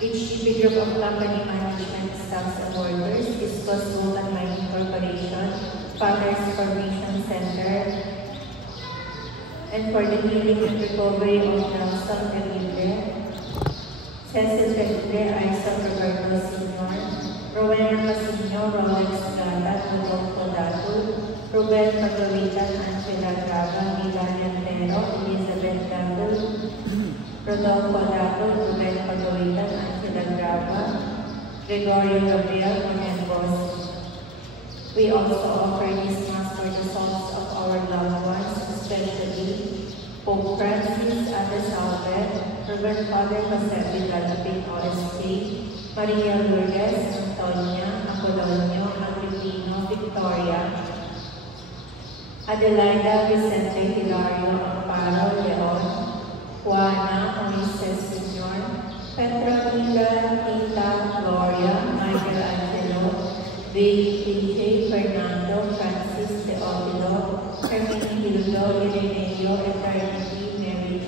HGP Group of Company Management Staffs and Workers, East Coast Woman Mining Corporation, Fathers Formation Center, and for the healing and recovery of Nelson Emile, Cecil Pedre, Isaac Roberto Sr., Rowena Casino, Rolex Gata, Rodolfo Datu, Ruben Pagawitan, Angela Grava, Milan Entero, Elizabeth Datu, Rodolfo Datu, Ruben Pagawitan, Angela Grava, Gregorio Gabriel, and Boss. We also offer this mass for the souls of our loved ones, especially Pope Francis, Ate Salve, Reverend Father Jose Vidal OST, Maria Lourdes, Antonia, Apolonio, Agripino, Victoria, Adelaida, Vicente, Hilario, Amparo, Leon, Juana, Moises Sr., Petra, Mila, Nita, Gloria, Michael Angelo, Vic, DJ, Fernando, Francis, Teodoro, Hermine Hildo, Ireneo, Eternity, Mary J,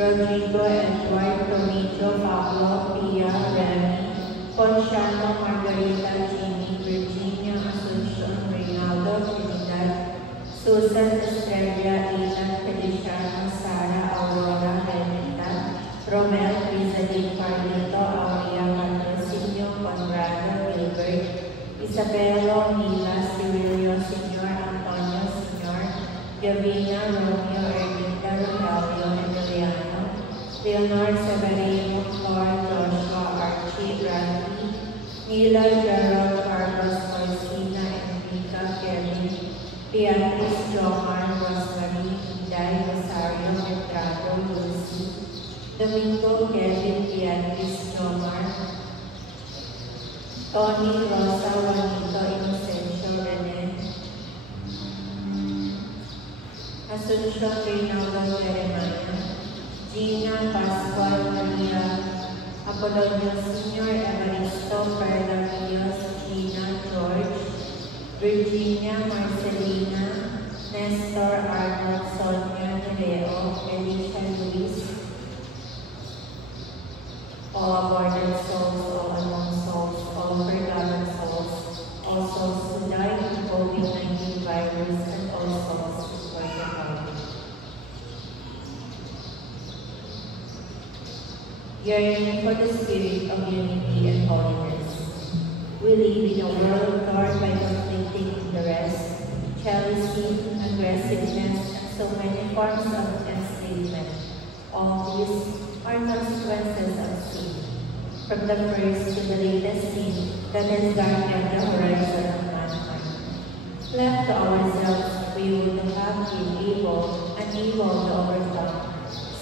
Rodrigo, Edward, Tomito, Pablo, Pia, Remy, Ponciano, Margarita, Jeannie, Virginia, Asuncion, Reynaldo, Trinidad, Susan, Estrella, Ina, Feliciano, Sara, Aurora, Renita, Romel, Rizalin, Carlito, Aurea, Patrocinio, Conrado, Gilbert, Isabelo, Mila, Cirilio, Sr., Antonio, Sr., Gavina, Romeo, Erlinda, Rogelio, Emiliano, Leonor, Severino, Flor, Joshua, Archie, Randy, Mila, Gerald, Carlos, Marcina, Enrica, Kevin, Beatrice, Jomar, Rosemary, Inday, Rosario, Medrado, Lucy, Domingo, Kevin, Beatrice, Jomar, Tony, Rosa, Juanito, Inocencio, Rene, Asuncion, Reynaldo, Jeremiah, Gina, Pascual, Maria, Apolonio Sr., Evaristo, Perla, Rios, Gina, George, Virginia, Marcelina, Nestor, Arnold, Sonia, Nileo, Alicia, Luis, all aborted souls, all unknown souls, all forgotten souls, all souls who died in the COVID-19 virus, and all souls who were departed. Yearning for the spirit of unity and holiness. We live in a world torn by conflicting interests, jealousy, aggressiveness, and so many forms of enslavement. All these are consequences of sin, from the first to the latest sin that has darkened the horizon of mankind. Left to ourselves, we would have been unable to overcome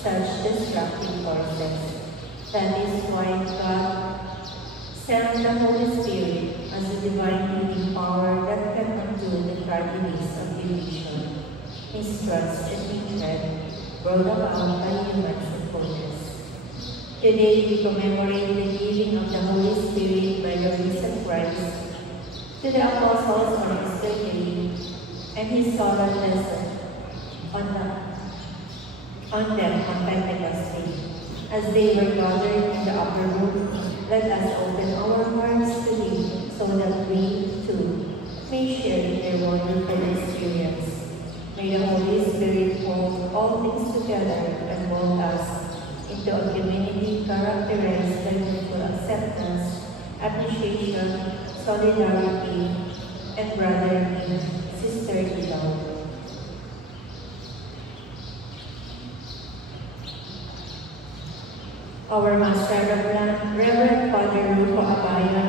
such destructive forces. That is why God sent the Holy Spirit as a divine leading power that can undo the tragedies of division, mistrust, and hatred brought about by human supporters. Today we commemorate the giving of the Holy Spirit by the risen Christ to the apostles on Easter Day and his solemn lesson on them on Pentecost Day. As they were gathered in the upper room, let us open our hearts to Him so that we, too, may share in their wonderful experience. May the Holy Spirit hold all things together and mold us into a community characterized by mutual acceptance, appreciation, solidarity, and brotherly, sisterly love. Our Master Reverend Father Rufo Abaya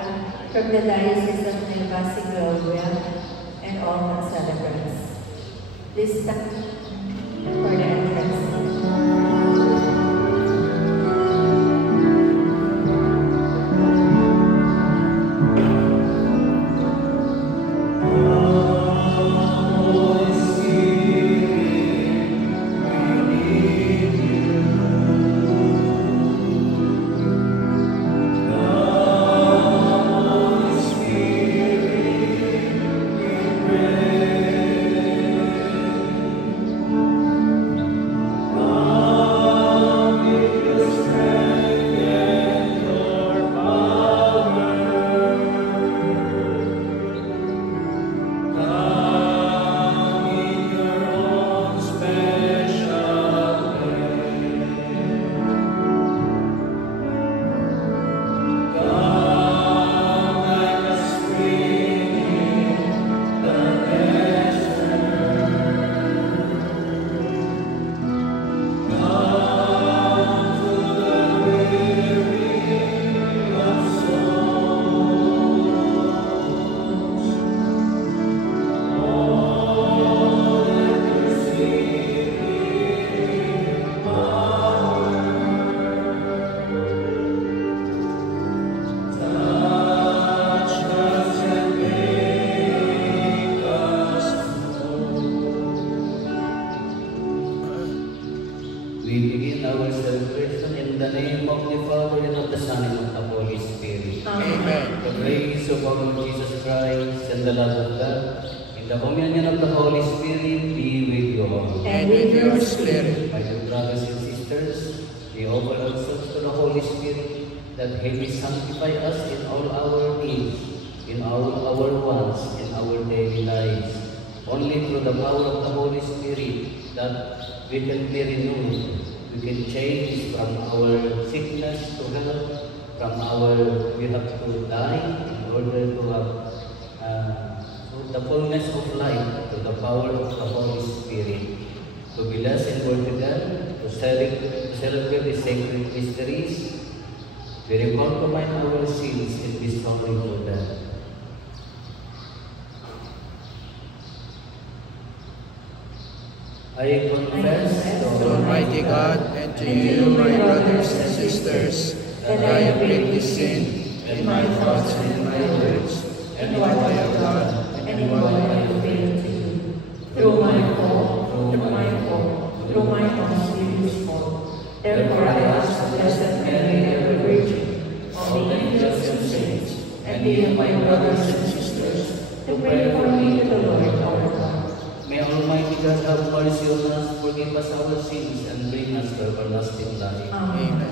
from the Diocese of Nueva Segovia and all celebrants. This time for the entrance. grace of our Lord Jesus Christ and the love of God, in the communion of the Holy Spirit be with you all. And with your spirit. My dear brothers and sisters, we offer ourselves to the Holy Spirit that He may sanctify us in all our needs, in all our wants, in our daily lives. Only through the power of the Holy Spirit that we can be renewed. We can change from our sickness to health, from we have to die in order to have the fullness of life through the power of the Holy Spirit. To be blessed and work with them, to celebrate the sacred mysteries, we recall to mind our sins in this sorry for them. I confess to Almighty God and to you, my brothers and sisters, that I have greatly sinned in my thoughts and in my words, and what I have done and what I have failed to do. Through my fault, through my unserious fault. Therefore I ask the Blessed Mary, ever Virgin, all the angels and saints, and you, my brothers and sisters, to pray for me to the Lord our God. May Almighty God have mercy on us, forgive us our sins, and bring us to everlasting life. Amen.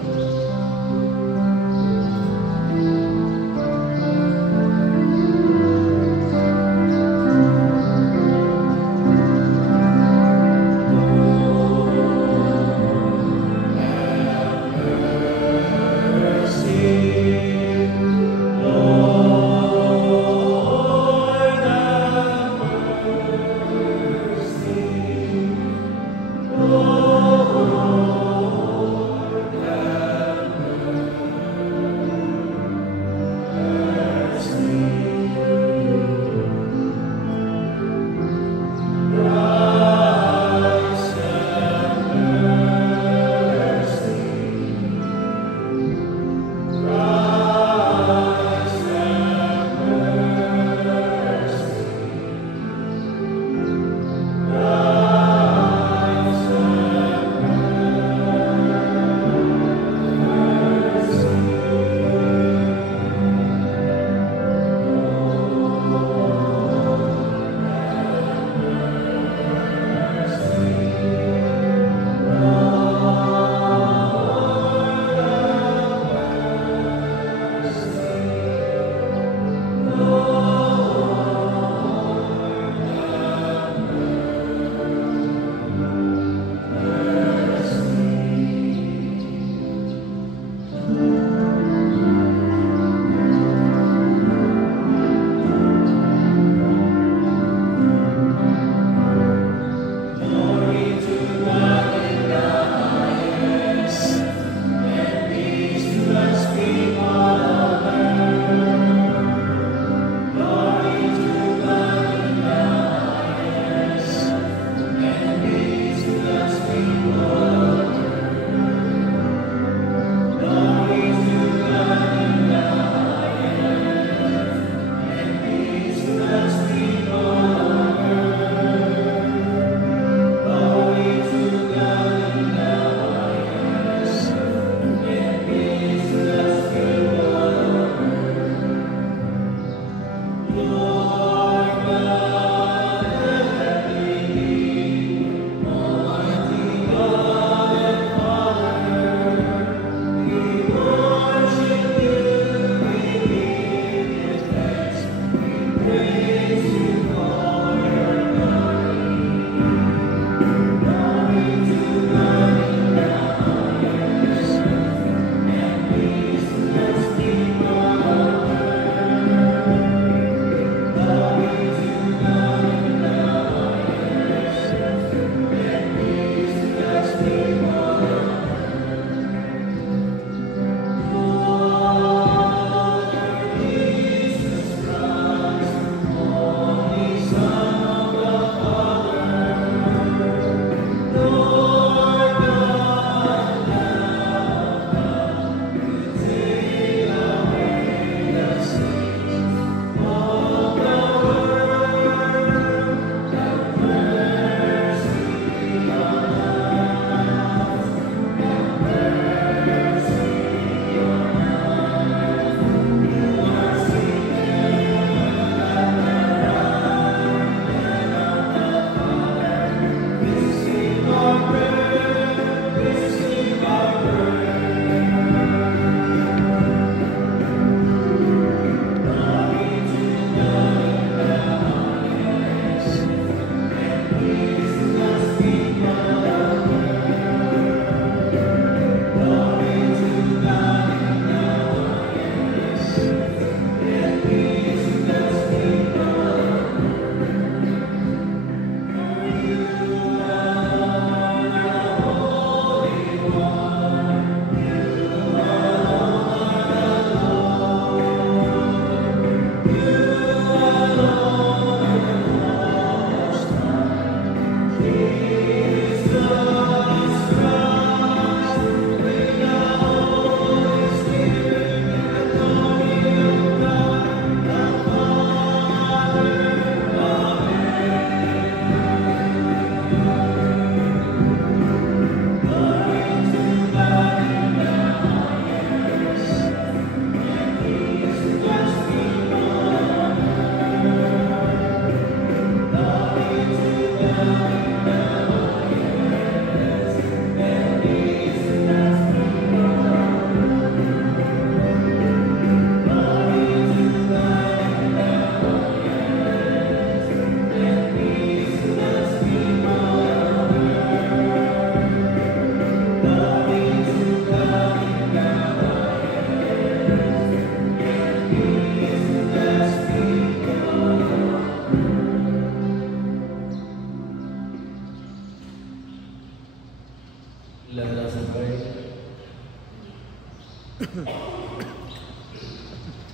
Lord,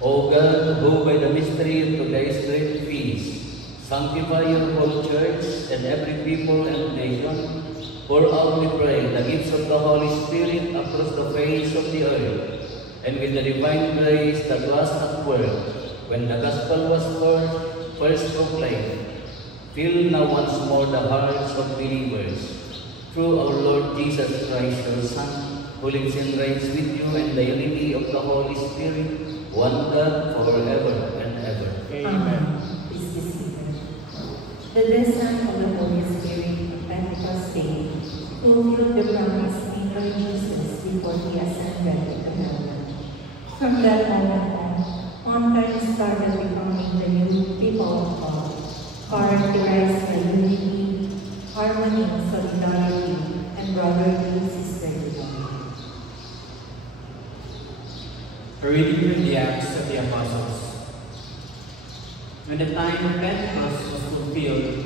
O God, who by the mystery of today's great feast, sanctify your whole church and every people and nation, pour out, we pray, the gifts of the Holy Spirit across the face of the earth, and with the divine grace that was at work when the gospel was first proclaimed, fill now once more the hearts of believers. Through our Lord Jesus Christ, your Son, who lives and reigns with you in the unity of the Holy Spirit, one God forever and ever. Amen. Please be seated. The descent of the Holy Spirit on Pentecost Day fulfilled the promise made by Jesus before he ascended into heaven. From that moment on, mankind started becoming the new people of God, characterized by unity, harmony, solidarity, and brotherly sisterly love. A reading from the Acts of the Apostles. When the time of Pentecost was fulfilled,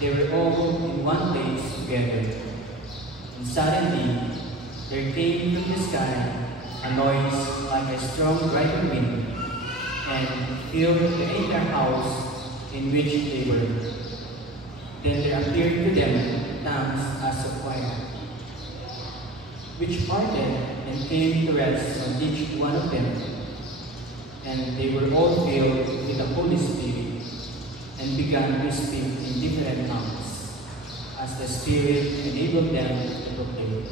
they were all in one place together. And suddenly there came from the sky a noise like a strong driving wind, and filled the entire house in which they were. Then there appeared to them tongues as of fire, which parted and came to rest on each one of them. And they were all filled with the Holy Spirit, and began to speak in different tongues, as the Spirit enabled them to proclaim.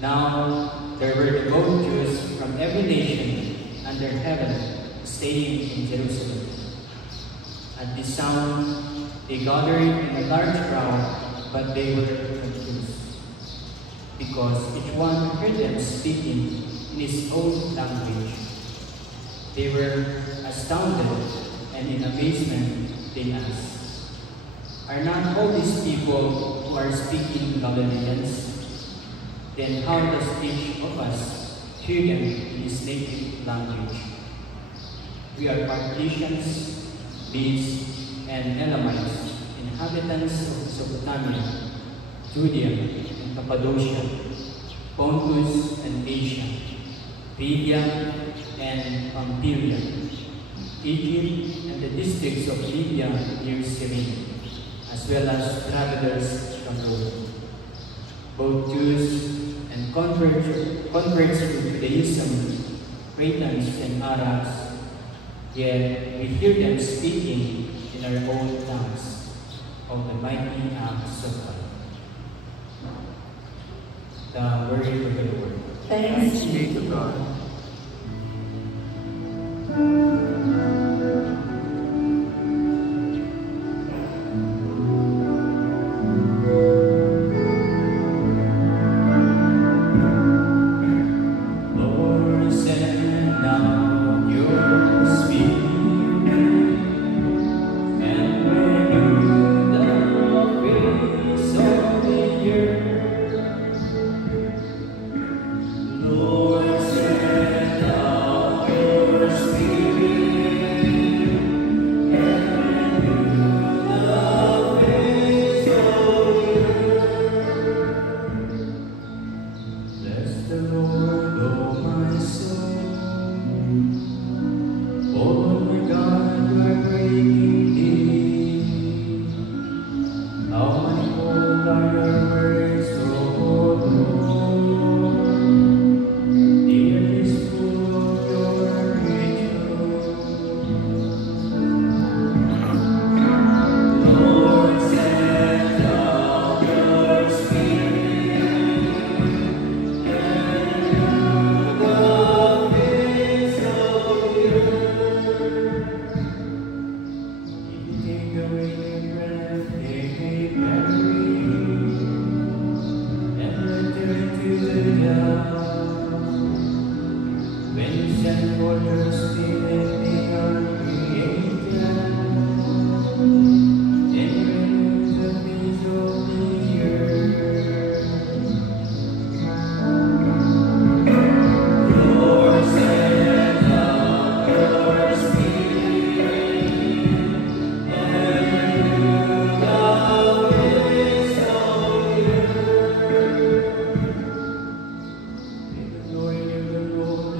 Now there were both Jews from every nation under heaven staying in Jerusalem. At this sound they gathered in a large crowd, but they were confused, because each one heard them speaking in his own language. They were astounded, and in amazement they asked, "Are not all these people who are speaking Galileans? Then how does each of us hear them in his native language? We are Parthians, Medes, and Elamites, inhabitants of Mesopotamia, Judea and Cappadocia, Pontus and Asia, Phrygia and Pamphylia, Egypt and the districts of Libya near Cyrene, as well as travelers from Rome, both Jews and converts to Judaism, Cretans and Arabs, yet we hear them speaking in our own tongues of the mighty acts of God." The word of the Lord. Thanks Be to God. Lord, send now your Spirit, and renew the face of the earth. Lord, send out your Spirit, and renew the face of the earth. Bless the Lord, O my soul. Oh my God, you are great indeed. How manifold are your works, O Lord. The earth is full of your creation. Lord, send out your Spirit, and renew the face of the earth. If you take away their breath, they may perish, and return to the dust. When you send forth your Spirit, they are created, and renew the face of the earth. Lord, send out your Spirit, and renew the face of the earth. May the glory of the Lord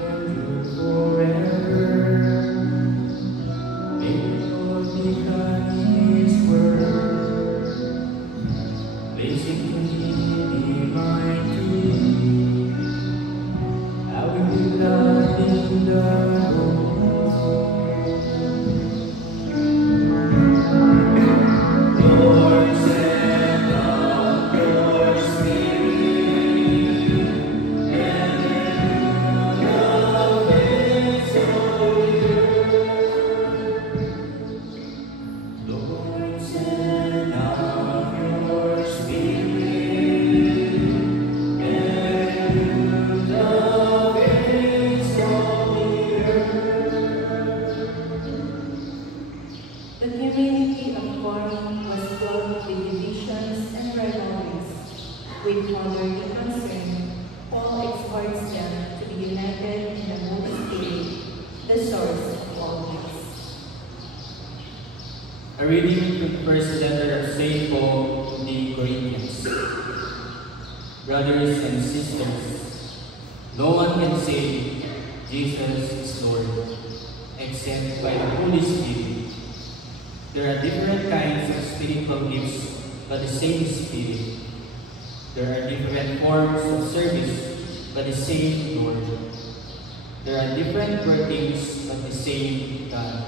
A reading from the first letter of St. Paul to the Corinthians. Brothers and sisters, no one can say Jesus is Lord except by the Holy Spirit. There are different kinds of spiritual gifts, but the same Spirit. There are different forms of service, but the same Lord. There are different workings, but the same God,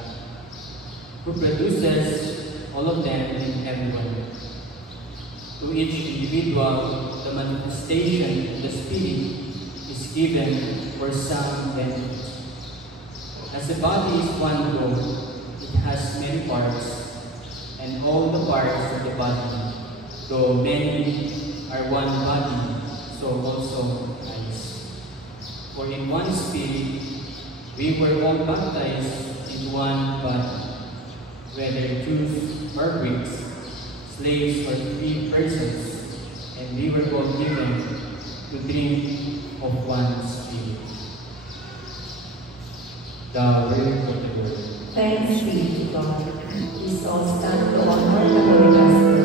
who produces all of them in everyone. To each individual, the manifestation of the Spirit is given for some benefit. As the body is one bone, it has many parts, and all the parts of the body, though many, are one body, so also Christ. For in one Spirit, we were all baptized in one body, whether Jews or Greeks, slaves or free persons, and we were all given to drink of one Spirit. The word of the Lord. Thanks be to God. Please all stand to honor the Holy Gospel.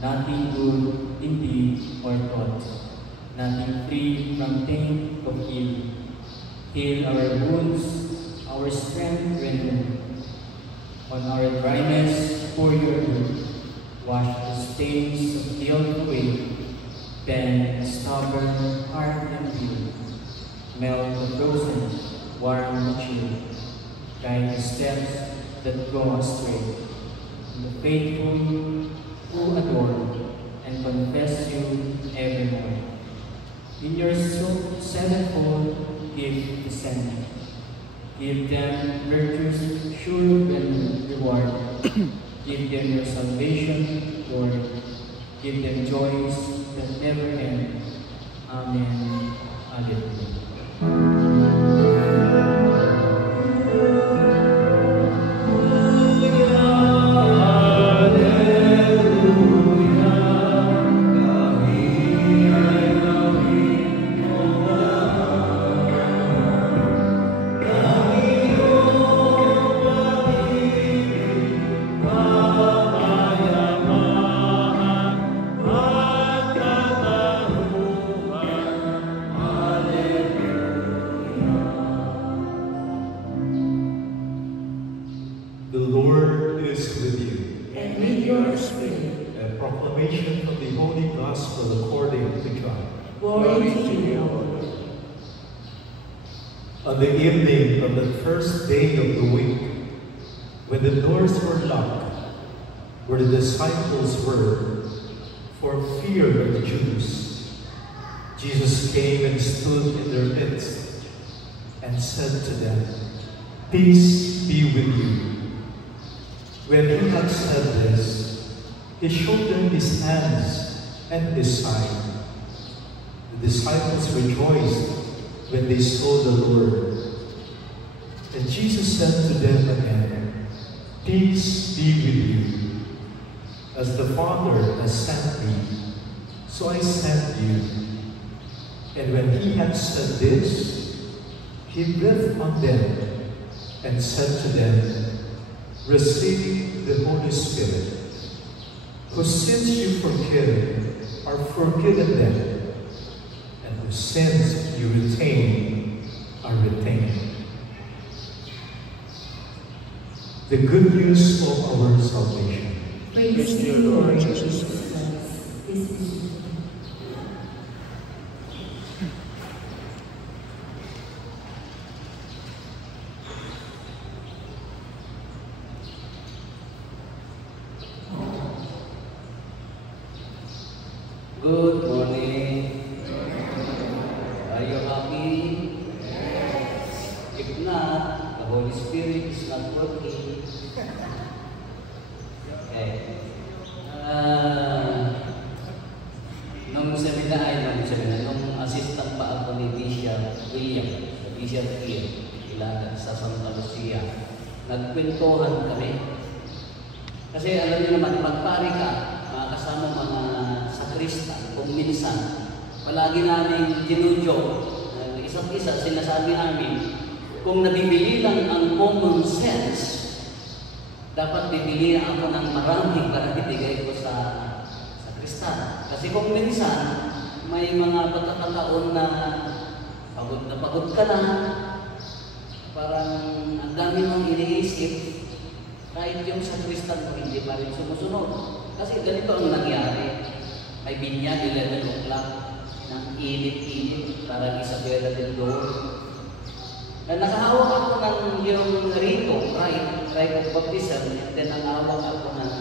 Nothing good in deed or thought, nothing free from taint of evil. Heal our wounds, our strength renew. On our dryness pour your dew, wash the stains of guilt away, bend the stubborn heart and heal. Melt the frozen, warm the chill, guide the steps that go astray. The faithful who adore and confess you evermore. In your soul sevenfold give descent. Give them virtues sure and reward. Give them your salvation, Lord. Give them joys that never end. Amen. Alleluia. proclamation from the Holy Gospel according to John. Glory to you, Lord. On the evening of the first day of the week, when the doors were locked, where the disciples were, for fear of the Jews, Jesus came and stood in their midst and said to them, "Peace be with you." When he had said this, he showed them his hands and his side. The disciples rejoiced when they saw the Lord. And Jesus said to them again, "Peace be with you. As the Father has sent me, so I send you." And when he had said this, he breathed on them and said to them, "Receive the Holy Spirit. Whose sins you forgive are forgiven them, and whose sins you retain are retained." The good news of our salvation. Praise to you, Lord Jesus Christ. Peace be with you. Good morning. Are you happy? If not, the Holy Spirit is not working. Okay. Nung assistant pa ako ni Bishop William, sa Bishop Hill, Ilagan, sa Santa Lucia, nagkwentuhan kami. Kasi alam niyo naman, pagpari ka, kasama mga sakristan, kung minsan, palagi namin dinudyo, isa't isa, sinasabi namin, kung nabibili lang ang common sense, dapat bibili ako ng marami para ibigay ko sa sakristan. Kasi kung minsan, may mga pagkakataon na pagod ka na, parang ang dami mong iniisip, kahit yung sakristan mo hindi pa rin sumusunod. Kasi ganito ang nangyari. May binyag 11 o'clock ng init-init, parang Isabela del Dor. Na nakahawak ako ng yung rito, rite of baptism, and then nakahawak ako ng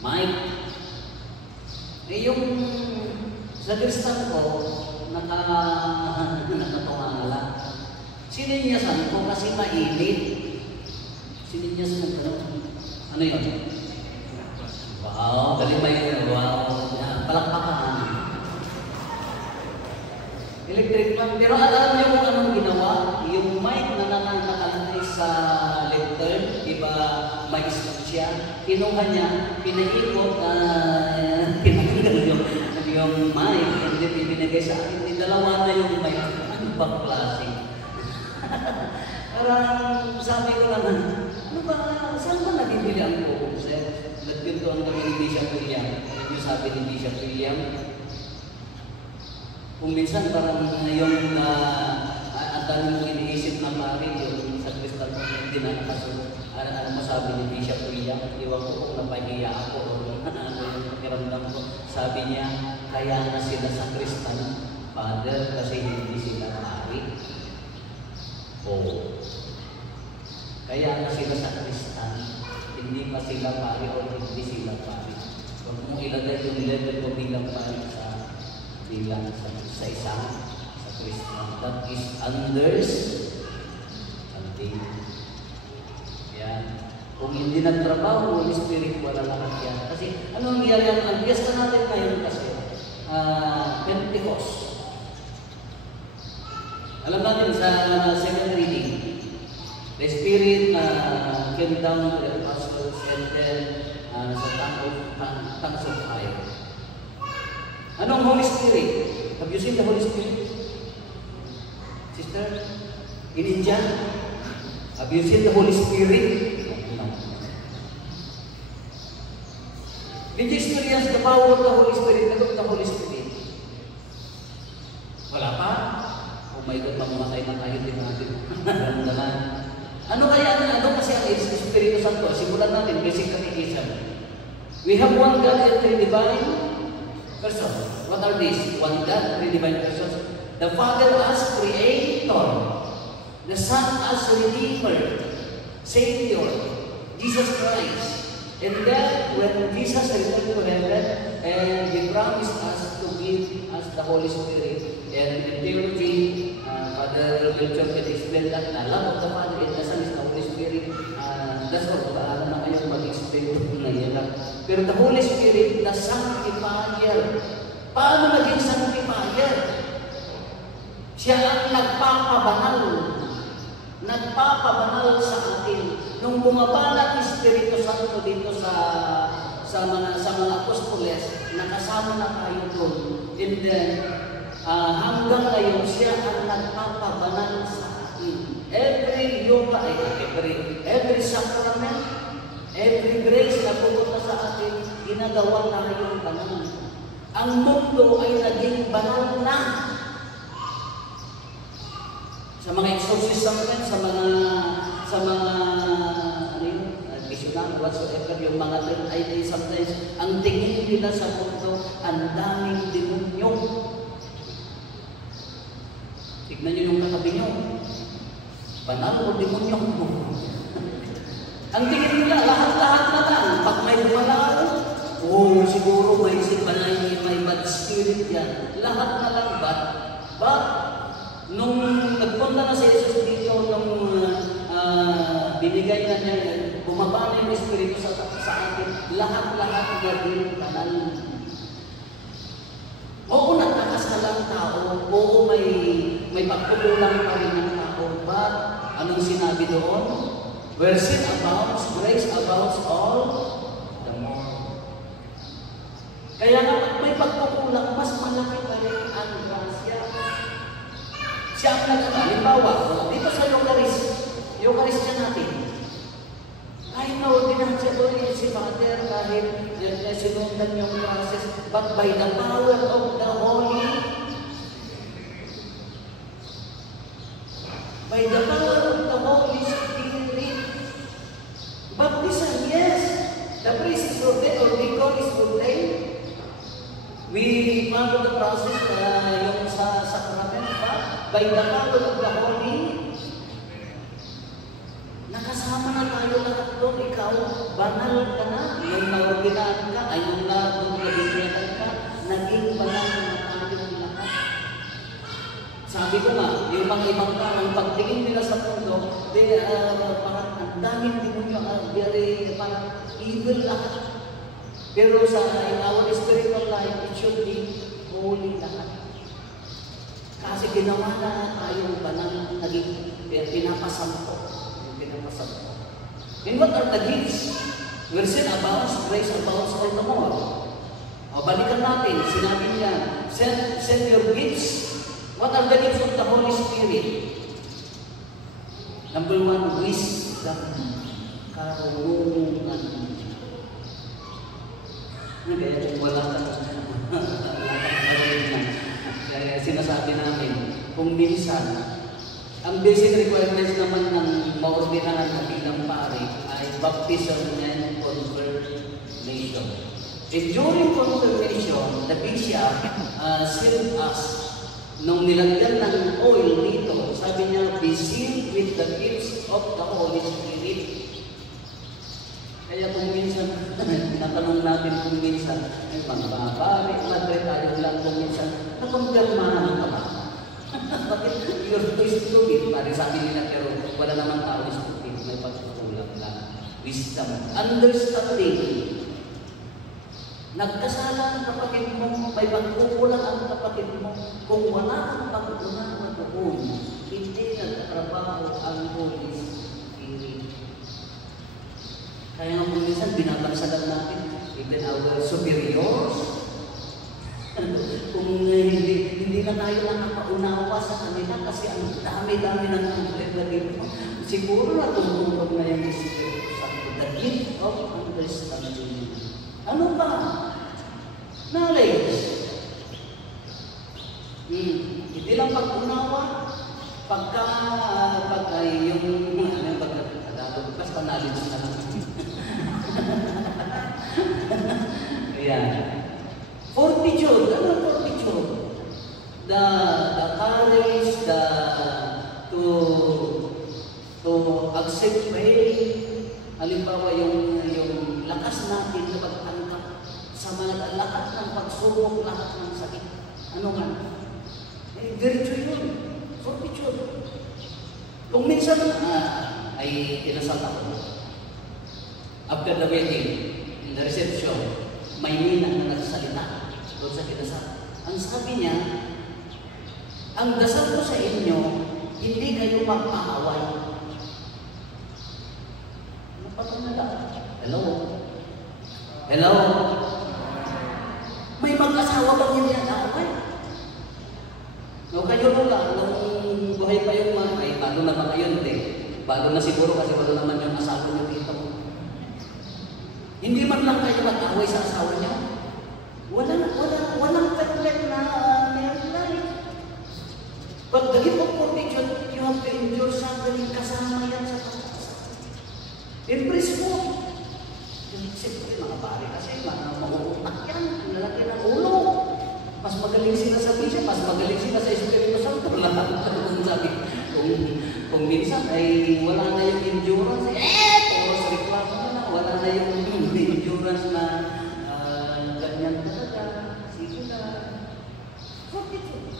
mic. Eh yung sakristan ko, nakatungala. Sininyasan ko kasi mainit. Sininyasan ko gano'n. Ano yun? Wow, galing ba yun? Wow, palakpakan. Electric fan. Pero alam niyo kung anong ginawa? Yung mic na nakalagay sa lectern, iba may slot siya. Kinuha niya, pinaikot, pinagdagal yung mic, and then ibinigay sa akin. Dalawa na yung mic. Ano bang klase? Parang sabi ko naman, ano ba, saan ba nabibili ang buong set? Nagpintuan kami ni Bishop William. Yung sabi ni Bishop William, kung minsan parang yung ang dami mong iniisip na pari, yung sa kristal mo, hindi na nakasunod. Ano masabi ni Bishop William? Iwan ko kung napahiya ako o ano yung pakiramdam ko. Sabi niya, kaya na sila sa kristal, Father, kasi hindi sila pari. Oh. Kaya na sila sa kristal, hindi pa sila pari o hindi sila pari. Huwag mong ilagay yung level ko bilang pari sa bilang sa isang sa Christian. That is understanding. Yan. Kung hindi nagtrabaho, Holy Spirit, wala lahat yan. Kasi ano nangyari ang fiesta natin ngayon kasi? Pentecost. Alam natin sa second reading, the Spirit came down to the apostles and then sa tongues of fire. Anong Holy Spirit? Have you seen the Holy Spirit? Sister? In India? Have you seen the Holy Spirit? No. Did you experience the power of the Holy Spirit? The Holy Spirit? Wala pa? Oh my God, mamatay na tayo din natin. Ano kaya? Ano kasi ang Espiritu Santo? Simulan natin, basic catechism. We have one God and three divine persons. What are these? One God, three divine persons. The Father as Creator, the Son as Redeemer, Savior, Jesus Christ. And then, when Jesus returned to heaven, and He promised us to give us the Holy Spirit. And in theology, Father Belcher can explain that na love of the Father and the Son is the Holy Spirit. That's all. Paalam na kayo mag-explain ito na yan. Pero the Holy Spirit, the Sanctifier. Paano naging Sanctifier? Siya ang nagpapabanal. Nagpapabanal sa atin. Nung bumaba ng Espiritu Santo dito sa mga apostoles, nakasama na tayo doon. And then, hanggang ngayon, siya ang nagpapabanal sa atin. Every yoga, every sacrament, every grace na pupunta sa atin, ginagawa na yung banal. Ang mundo ay naging banal na. Sa mga exorcism, sa mga visionan, whatsoever, yung mga ay sometimes, ang tingin nila sa mundo, ang daming demonyo. Tignan nyo yung katabi nyo. Banal o demonyo mo. Ang tingin nila, lahat-lahat na lang. Pag may banal, siguro may bad spirit yan. Lahat na lang, but nung nagpunta na si Jesus dito, nung binigay na niya, bumaba na yung Espiritu sa atin, lahat-lahat naging banal. Oo, nagtakas ka lang tao. Oo, may pagkukulang pa rin ng tao. But, anong sinabi doon? Where sin abounds, grace abounds all the more. Kaya nga, may pagkukulang, mas malaki pa rin ang grasya. Siya ang halimbawa, dito sa Eucharistia natin. I know, dinasya doon si Father kahit sinundan yung process, but by the power of the Holy Spirit, baptism, yes, the priest is ordained or deacon is ordained. We follow the process yung sa sacrament, by the power of the Holy, nakasama na tayo lahat doon. Ikaw, banal ka na. Yung naorginahan ka, ay yung nabinyakan ka, naging banal na tayo lahat. Sabi ko nga, yung mga ibang tao, pagtingin nila sa mundo, parang ang daming demonyo, parang evil lahat. Pero sa our spiritual life, it should be holy lahat. Kasi ginawa na tayong banal, naging pinapasampo. And what are the gifts? Where sin abounds, grace abounds all the more. O, balikan natin, sinabi niya, send your gifts. What are the gifts of the Holy Spirit? Number one, wisdom. Karunungan. Kaya kung wala ka karunungan. Kaya sinasabi namin, kung minsan, ang basic requirements naman ng maordinahan na bilang pari ay baptism and confirmation. And during confirmation, the bishop sealed us. Nung nilagyan ng oil dito, sabi niya, be sealed with the gifts of the Holy Spirit. Kaya kung minsan, natanong natin kung minsan, mga pari, madre tayo lang kung minsan, nakumpirmahan ka ba? Bakit you're too stupid? Pari sabi nila, pero wala naman tao stupid. May pagkukulang lang. Wisdom. Understanding. Nagkasala ang kapatid mo, may pagkukulang ang kapatid mo. Kung wala ang pagkukulang doon, hindi nagtatrabaho ang Holy Spirit. Kaya nga kung minsan, binabansagan natin, even our superiors, kung hindi na tayo nakakaunawa sa kanila kasi ang dami-dami ng problema dito, siguro na tumutog na yung Espiritu Santo. The gift of understanding. Ano ba? Knowledge. Hindi lang pag-unawa, pagka yung basta knowledge na lang. Yan. Fortitude. Ano ang fortitude? The courage, to accept pain. Halimbawa, yung lakas natin na pagtanggap sa mga lahat ng pagsubok, lahat ng sakit. Ano nga? Virtue yun. Fortitude. Kung minsan ay kinasal ako, after the wedding, in the reception, may ninang na nagsalita doon sa kinasal. Ang sabi niya, ang dasal ko sa inyo, hindi kayo magpaaway. Ano pa ito nila? Hello? Hello? May mag-asawa bang hindi nag-aaway? No, kayo lang, nung buhay pa yung ay bago na ba kayo, hindi. Bago na siguro kasi wala naman yung asawa niyo dito. Hindi man lang kayo mag-away sa asawa niya. Walang perfect na married life. But the gift of fortitude, you have to endure suffering kasama yan sa pagkakasama. Embrace mo. Siyempre mga pare kasi mag-uutak yan. Ang lalaki ng ulo. Mas magaling sila sa misa, mas magaling sila sa Espiritu Santo. Sabi, kung minsan ay wala na yung endurance, puro sa reklamo na, wala na yung endurance na ganyan talaga, sige na. Fortitude.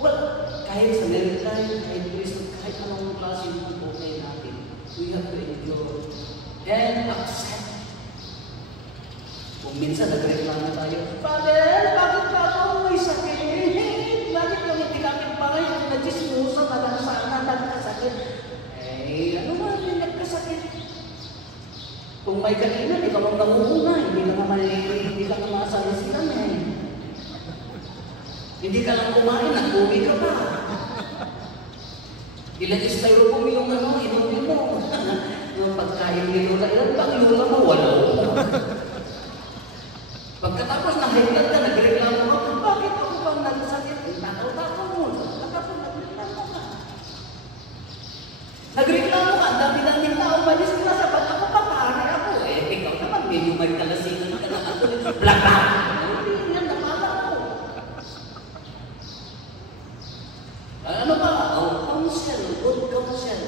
Well, kahit sa married life, kahit Christ, kahit anong klase ng buhay natin, we have to endure and accept. Kung minsan nagreklamo tayo, Father, bakit ba ako may sakit? Bakit kami hindi kami pangay kung nagchismusa ka lang sana nagkasakit? Ano ba yung nagkasakit? Kung may kainan, ikaw ang namumuna, hindi ka naman masalisilan eh. Hindi ka lang kumain, nag-uwi ka pa. Ilang styrofoam yung inumin mo. Yung pagkain ni Lola, ilan pang Lola mo, wala mo. Pagkatapos nahiglat ka, nagreklamo ka, bakit ako bang nagsakit? Takaw-takaw mo, tapos nagreklamo ka. Nagreklamo ka, ang dami-daming tao, malis ka sa ba't ako papari ako. Ikaw naman, medyo may kalasinan ka na ako. Blak-blak! Hindi yan, napala ko. Ano pa? Counsel, good counsel.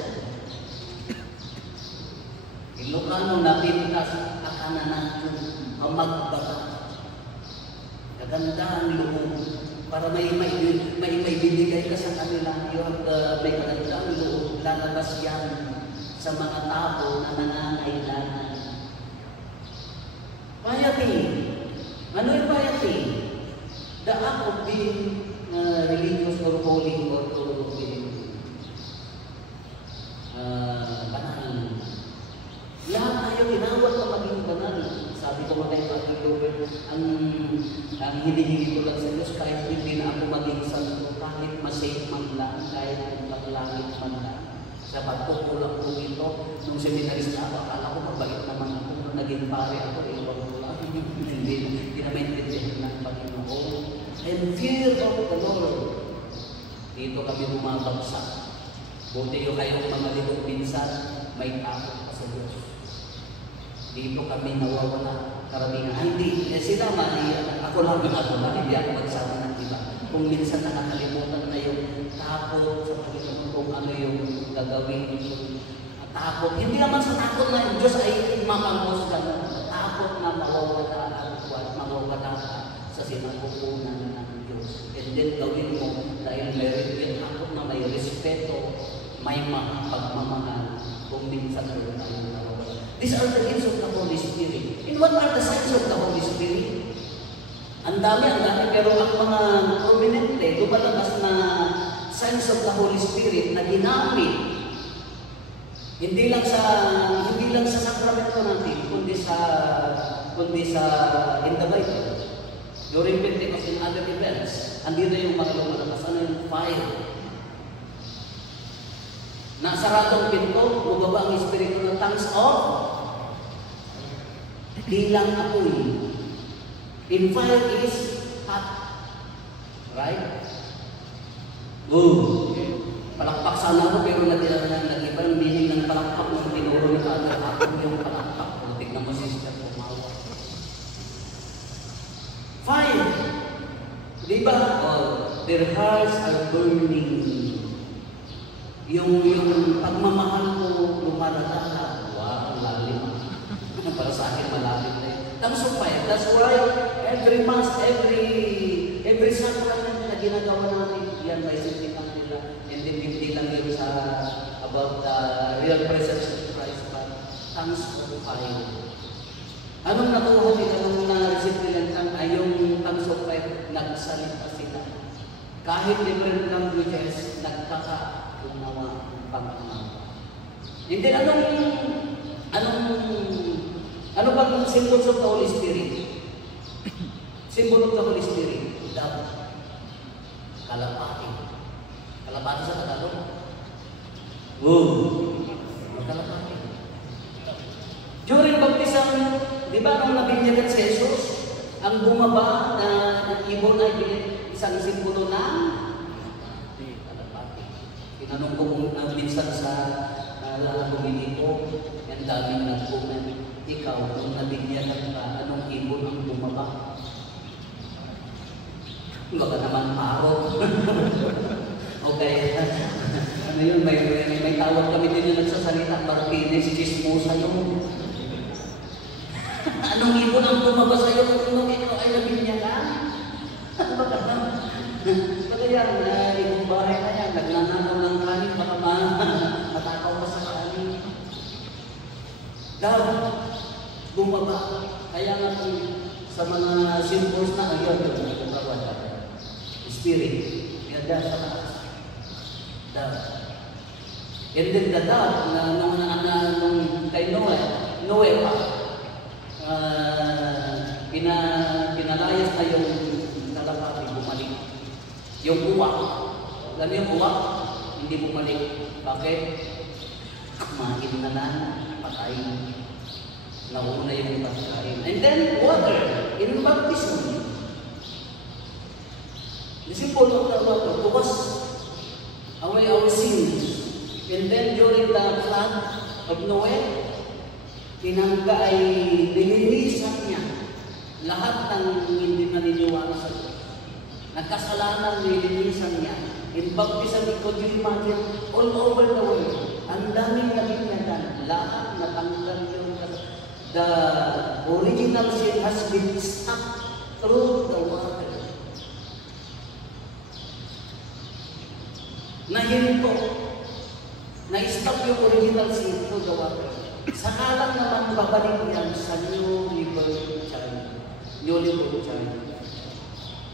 Ilocano na pintas akanan natin ang magbaga. Kagandang loob para may bibigay ka sa kanila. May kagandang loob, lalabas yan sa mga tao na nangangailangan. Piety. Ano yung piety? The act of being religious or holy or to be banal. Lahat tayo tinawag na maging banal. Sabi ko kay Father Robert, ang hinihingi ko lang sa Diyos, kahit hindi na ako maging santo, kahit masave man lang, kahit maglangit man lang. Sa pagkukulang ko ito, nung seminarista ako, akala ko mabait naman ako, nung naging pare ako, iwan ko lang, hindi na maintindihan ng Panginoon. And fear of the Lord. Dito kami bumabagsak. Buti yung kayong mga libong minsan, may takot pa sa Diyos. Dito kami nawawala. Karamihan. Hindi. Sila ako lang, hindi ako magsama ng iba. Kung minsan nakakalimutan na yung takot sa Panginoon kung ano yung gagawin. Takot. Hindi naman sa takot na yung Diyos ay mamangos ka na. Takot na mawawala at mawawala ka sa sinapupunan ng Diyos. And then gawin mo dahil may takot na may respeto, may pagmamahal kung minsan tayo nawawala. These are the gifts of the Holy Spirit. And what are the signs of the Holy Spirit? Ang dami, pero ang mga prominente, lumalabas na signs of the Holy Spirit na ginamit hindi lang sa sakramento natin, kundi sa in the Bible. During Pentecost and other events, andito yung mga lumalabas. Ano yung fire? Nasaratong pinto, bumaba ang Espiritu ng tongues of bilang apoy. In fire is hot. Right? Palakpak sana ako pero nag-iba yung meaning ng palakpak nung tinuro ni Father. Ako yung palakpak. Tignan mo sister, pumawa. Fire. Di ba? Their hearts are burning. Yung pagmamahal ko lumalala. Wow, ang lalim. Para sa akin, malapit na yun. Tongues of fire. That's why every month, every sacrament na ginagawa natin, yan may sintikan nila. And then, hindi lang yun sa about the real presence of Christ, but tongues of fire. Anong nakuha nila nung na-receive nila ay yung tongues of fire, nagsalita sila. Kahit different languages, nagkakaunawa ang pag-unawa. And then, ano bang symbols of the Holy Spirit? Symbol of the Holy Spirit, love. Kalapati. Kalapati sa Tagalog. Wow! Kalapati. During baptism, di ba nung nabinyagan si Jesus, ang bumaba na ibon ay isang simbolo ng kalapati. Tinanong ko minsan sa community ko, ang daming nag-comment, ikaw, kung nabinyagan ka, anong ibon ang bumaba? Baka naman paro. Okay. Ano yun, may tawag kami din yung nagsasalita, Martinez, chismosa yun. Anong ibon ang bumaba sa'yo kung ikaw ay nabinyagan? Baka naman. Baka yan, ibong bahay na yan, nagnanakaw ng kanin, baka matakaw ka sa kanin. Daw, bumaba. Kaya nga sa mga symbols na ayun, Spirit, ganda sa taas. Dove. And then the dove, nung kay Noe pa, pinalayas na yung kalapati, bumalik. Yung uwak, alam yung uwak, hindi bumalik. Bakit? Kumain na lang, patayin. Nauna yung pagkain. And then water, in baptism. The symbol of the water to wash away our sins. And then during the flood of Noah, tinangga ay nilinisan niya lahat ng hindi naniniwala sa Diyos. Nagkasalanan, nilinisan niya. In baptism, could you imagine, all over the world, ang daming nabinyagan, lahat natanggal yung the original sin has been stopped through the water. Nahinto, na-stop yung original sin through the water. Sa alam naman, babalik yan sa newly born child.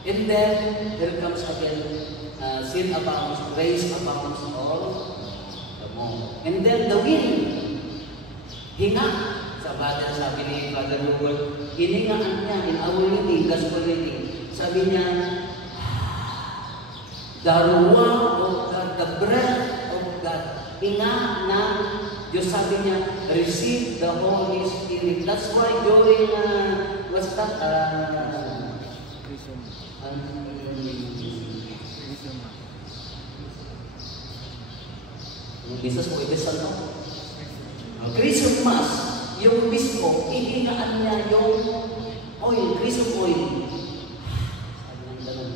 And then, there comes again, sin abounds, grace abounds all the more. And then the wind, hinga, sabi ni Brother Robert, hiningaan niya in our reading, gospel reading. Sabi niya, the ruah of God, the breath of God, hinga na Diyos, sabi niya, receive the Holy Spirit. That's why during, what's that? Bisas mo, ibisan mo. Christmas, yung bispo, ihingaan niya yung oil, Christmas oil.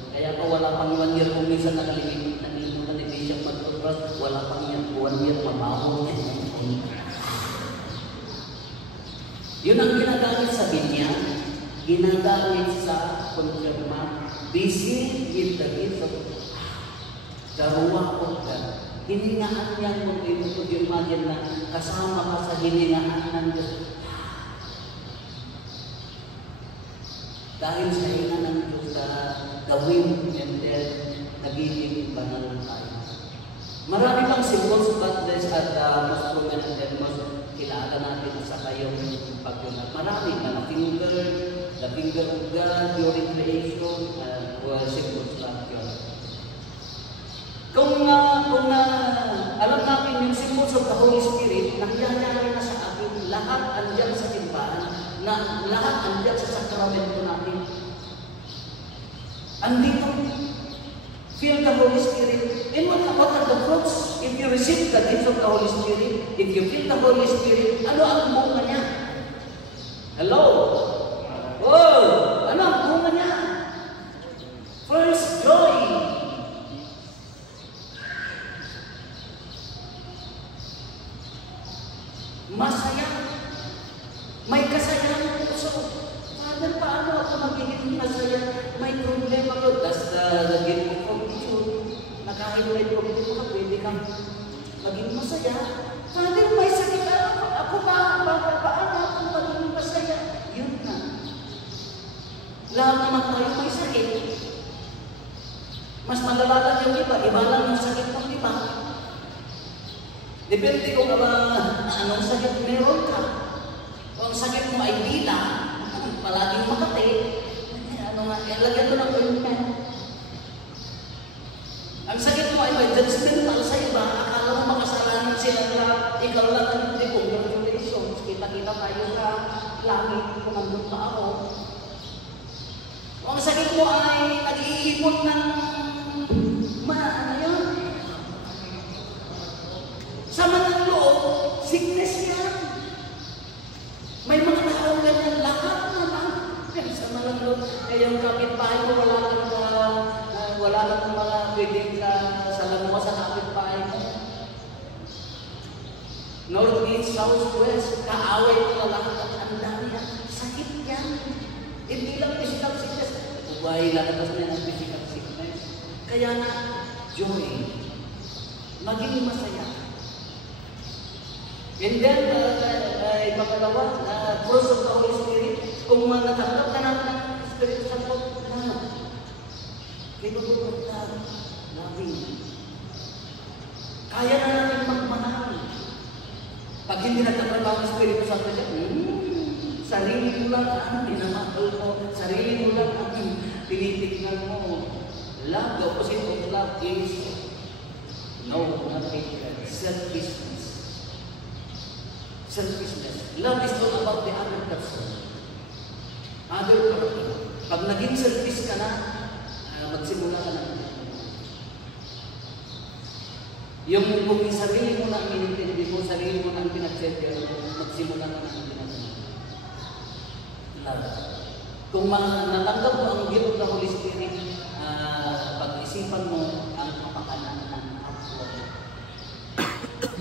Kaya pa wala pang 1 year kung minsan nakalimutan ni Bishop mag-toothbrush, wala pang 1 year mabaho. Yun ang ginagamit sa binya, ginagamit sa konfirma, busy with the gift of the ruah of God. Hiningaan niya kung imagine na kasama ka sa hiningaan ng Diyos. Dahil sa hiningaan ng Diyos, the wind and then nagiging banal tayo. Marami pang symbols, but there's at the most prominent and most kilala natin sa kayong pagkunat. Marami na finger, the finger of God, during creation, symbols like yun. Kung alam natin yung symbols of the Holy Spirit, nangyayari na sa atin, lahat andyan sa simbahan, na lahat andyan sa sakramento natin. Andito, feel the Holy Spirit. And what are the fruits? If you receive the gifts of the Holy Spirit, if you feel the Holy Spirit, ano ang bunga niya? Hello? Oh, ano ang bunga niya? lahat naman tayo may sakit. Mas malala lang yung iba lang yung sakit ng iba. Depende kung anong sakit meron ka. Kung ang sakit mo ay dila, palaging makati, lagyan ko ng ointment. Ang sakit mo ay may judgmental sa iba, akala mo makasalanan sila na ikaw lang ang hindi. Congratulations, kita-kita tayo sa langit kung nandun pa ako. Kung ang sakit mo ay nag-iipon ng sama ng loob, sickness yan. May mga tao ganyan, lahat naman. Sama ng loob, yung kapitbahay mo, wala lang mga pwedeng salam mo sa kapitbahay mo. North, East, South, West, kaaway mo na lahat at ang dami yan. Sakit yan. Hindi lang physical sickness. Buhay, lalabas niya ng physical sickness. Kaya na, joy. Maging masaya. And then, pangalawa, fruits of the Holy Spirit, kung natanggap ka natin ng Spirit Santo, kinutulog na, loving. Kaya na natin magmahal. Pag hindi natanggap ang Spirit Santo, sarili mo lang ang pinamahal mo, sarili mo lang ang pinitignan mo. Love, the opposite of love is not hatred, selfishness. Selfishness. Love is all about the other person. Other person. Pag naging selfish ka na, magsimula ka na. Yung kung sarili mo na ang inintindi mo, sarili mo na ang pinag-center mo, magsimula ka na ang ginagawa. Love. Kung natanggap mo ang gift ng Holy Spirit, pag-isipan mo ang kapakanan ng kapwa.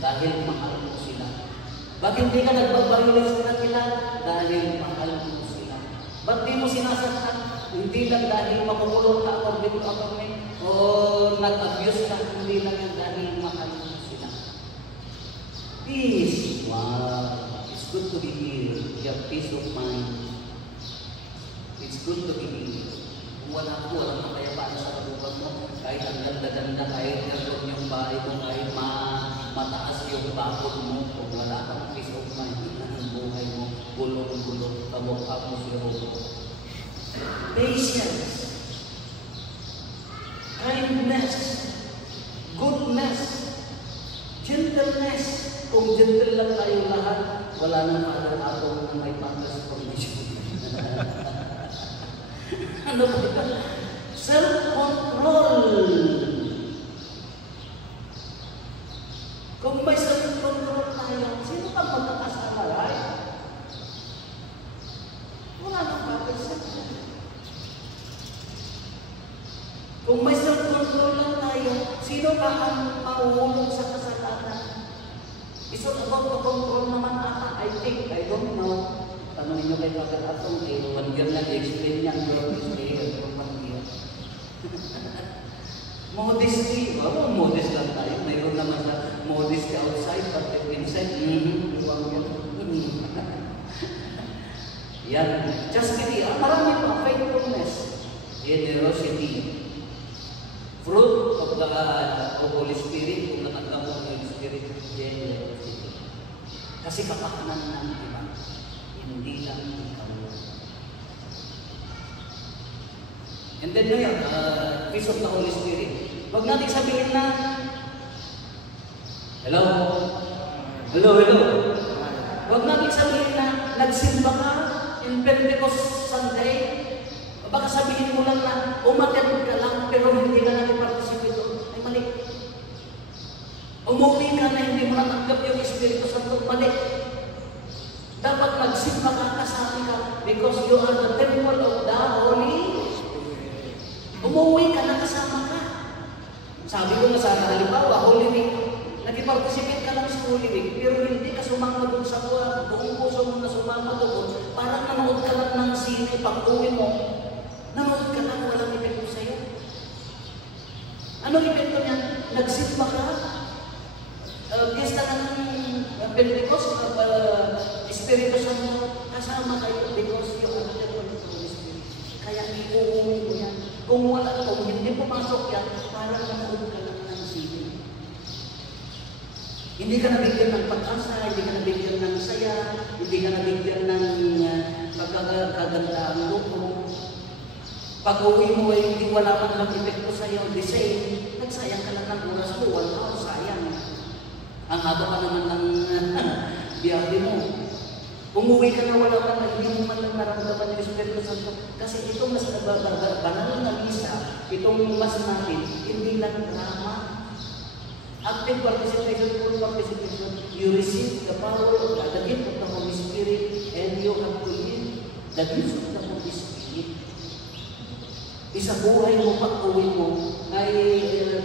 Dahil mahal mo sila. Bakit hindi ka nagbabayulis sa kanila? Dahil mahal mo sila. Ba't di mo sinasaktan? Hindi lang dahil makukulong ka o dito apartment o nag-abuse ka, hindi lang yan dahil mahal mo sila. Peace. Wow. It's good to be here. You have peace of mind. It's good to be here. Kung wala ko, walang makayapaan sa kabukan mo. Kahit ang ganda-ganda, kahit gano'n yung bahay mo, kahit mataas yung bakod mo, kung wala kang peace of mind, ang buhay mo, gulong-gulong, kamukha mo si Robo. Patience, kindness, goodness, gentleness. Kung gentle lang tayo lahat, wala nang araw-araw na may pangkas condition. Ano ba ito? Self-control. Kung may self-control tayo, sino pa magkakas na maray? Wala nang papasok. Kung may self-control lang tayo, sino ka ang mauulong sa kasalanan? It's all about the control naman ata. I think, I don't know. Tanongin nyo kay Father Atong, one-year na i-explain niya, modesty. Oh, modest lang tayo. Mayroon naman sa modesty outside, but inside, yan. Chastity. Marami pa. Faithfulness. Generosity. Fruit of the Holy Spirit, kung natanggap mo ng Spirit, generosity. Kasi kapakanan ng iba. Hindi lang ikaw. And then peace of the Holy Spirit. Huwag natin sabihin na, hello? Hello, hello? Huwag natin sabihin na, nagsimba ka in Pentecost Sunday. Baka sabihin mo lang na, umattend ka lang, pero hindi ka nag-participate doon. Ay, mali. Umuwi ka na, hindi mo natanggap yung Espiritu Santo. Mali. Dapat magsimba ka, kasama ka, because you are the temple of the Holy. Umuwi ka na, kasama ka. Sabi ko na sana, halimbawa, Holy Week, nag-participate ka lang sa Holy Week, pero hindi ka sumama doon sa buwan, buong puso mo na sumama doon, parang nanood ka lang ng sine, pag-uwi mo, nanood ka lang, walang epekto sa'yo. Anong epekto niya? Nagsimba ka, piyesta ng Pentecost, Espiritu Santo, kasama kayo because you are the Holy Spirit. Kaya Kung hindi pumasok yan, parang nanood ka lang ng sili. Hindi ka nabigyan ng pag-asa, hindi ka nabigyan ng saya, hindi ka nabigyan ng pagkagandaan mo. Pag-uwi mo ay hindi wala man lang epekto sa iyo, the same, nagsayang ka lang ng oras mo, 1 hour, sayang. Ang haba ka naman ng biyahe mo. Umuwi ka na wala ka na, hindi mo man lang naramdaman yung Espiritu Santo. Kasi itong mas banal na misa, itong mas natin, hindi lang drama. Active participation, full participation, you receive the power of God, the gift of the Holy Spirit, and you have to live the gifts of the Holy Spirit. Isabuhay mo pag-uwi mo, ay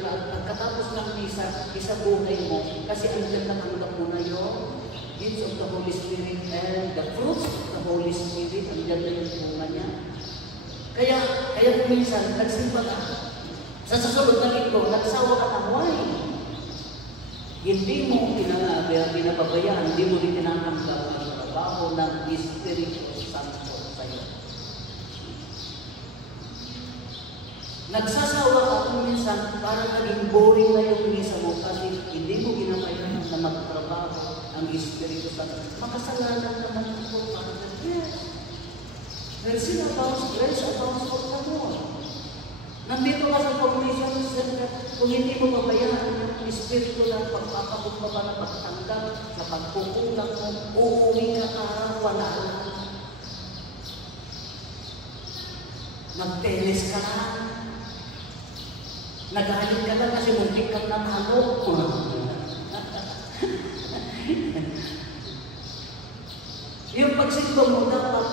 pagkatapos ng misa, isabuhay mo, kasi ang ganda-ganda mo na yung gifts of the Holy Spirit and the fruits of the Holy Spirit, ang ganda yung bunga niya. Kaya minsan, nagsimba ka. Sa susunod na linggo, nagsawa ka ng wine. Hindi mo pinapabayaan, hindi mo rin tinatanggap ang trabaho ng Espiritu Santo sa iyo. Nagsasawa ka kung minsan parang naging boring na yung misa mo kasi hindi mo ginabayaan na magtrabaho ang Espiritu Santo. Makasalanan naman ito para sa yes. Mercy abounds, grace abounds for the Lord. Nandito ka sa Formation Center, kung hindi mo mabayaan ang Espiritu lang, pagpapakot pa na pagtanggap, sa pagkukulang mo, uuwi ka ka, wala lang. Nagteles ka na. Nagalit ka na kasi muntik kang nanalo. Yung pagsimba mo, dapat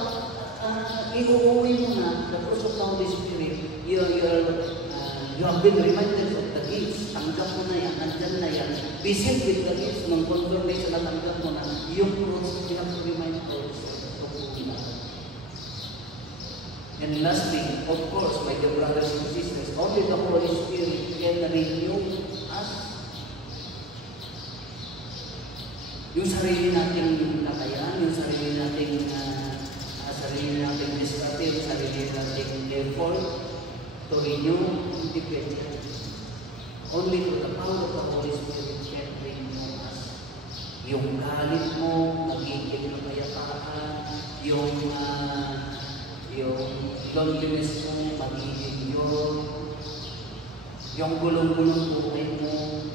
iuuwi mo na the fruits of the Holy Spirit. You have been reminded of the gifts. Tanggap mo na yan, nandyan na yan. Visit with the gifts ng confirmation na tanggap mo na yung fruits, you have to remind also of who. And lastly, of course, my dear brothers and sisters, only the Holy Spirit can renew us. Yung sarili nating nakayaan, yung sarili nating initiative, sarili nating effort to renew, hindi pwede. Only through the power of the Holy Spirit can renew us. Yung galit mo, magiging kapayapaan, yung loneliness mo, magiging yung gulong-gulong buhay mo,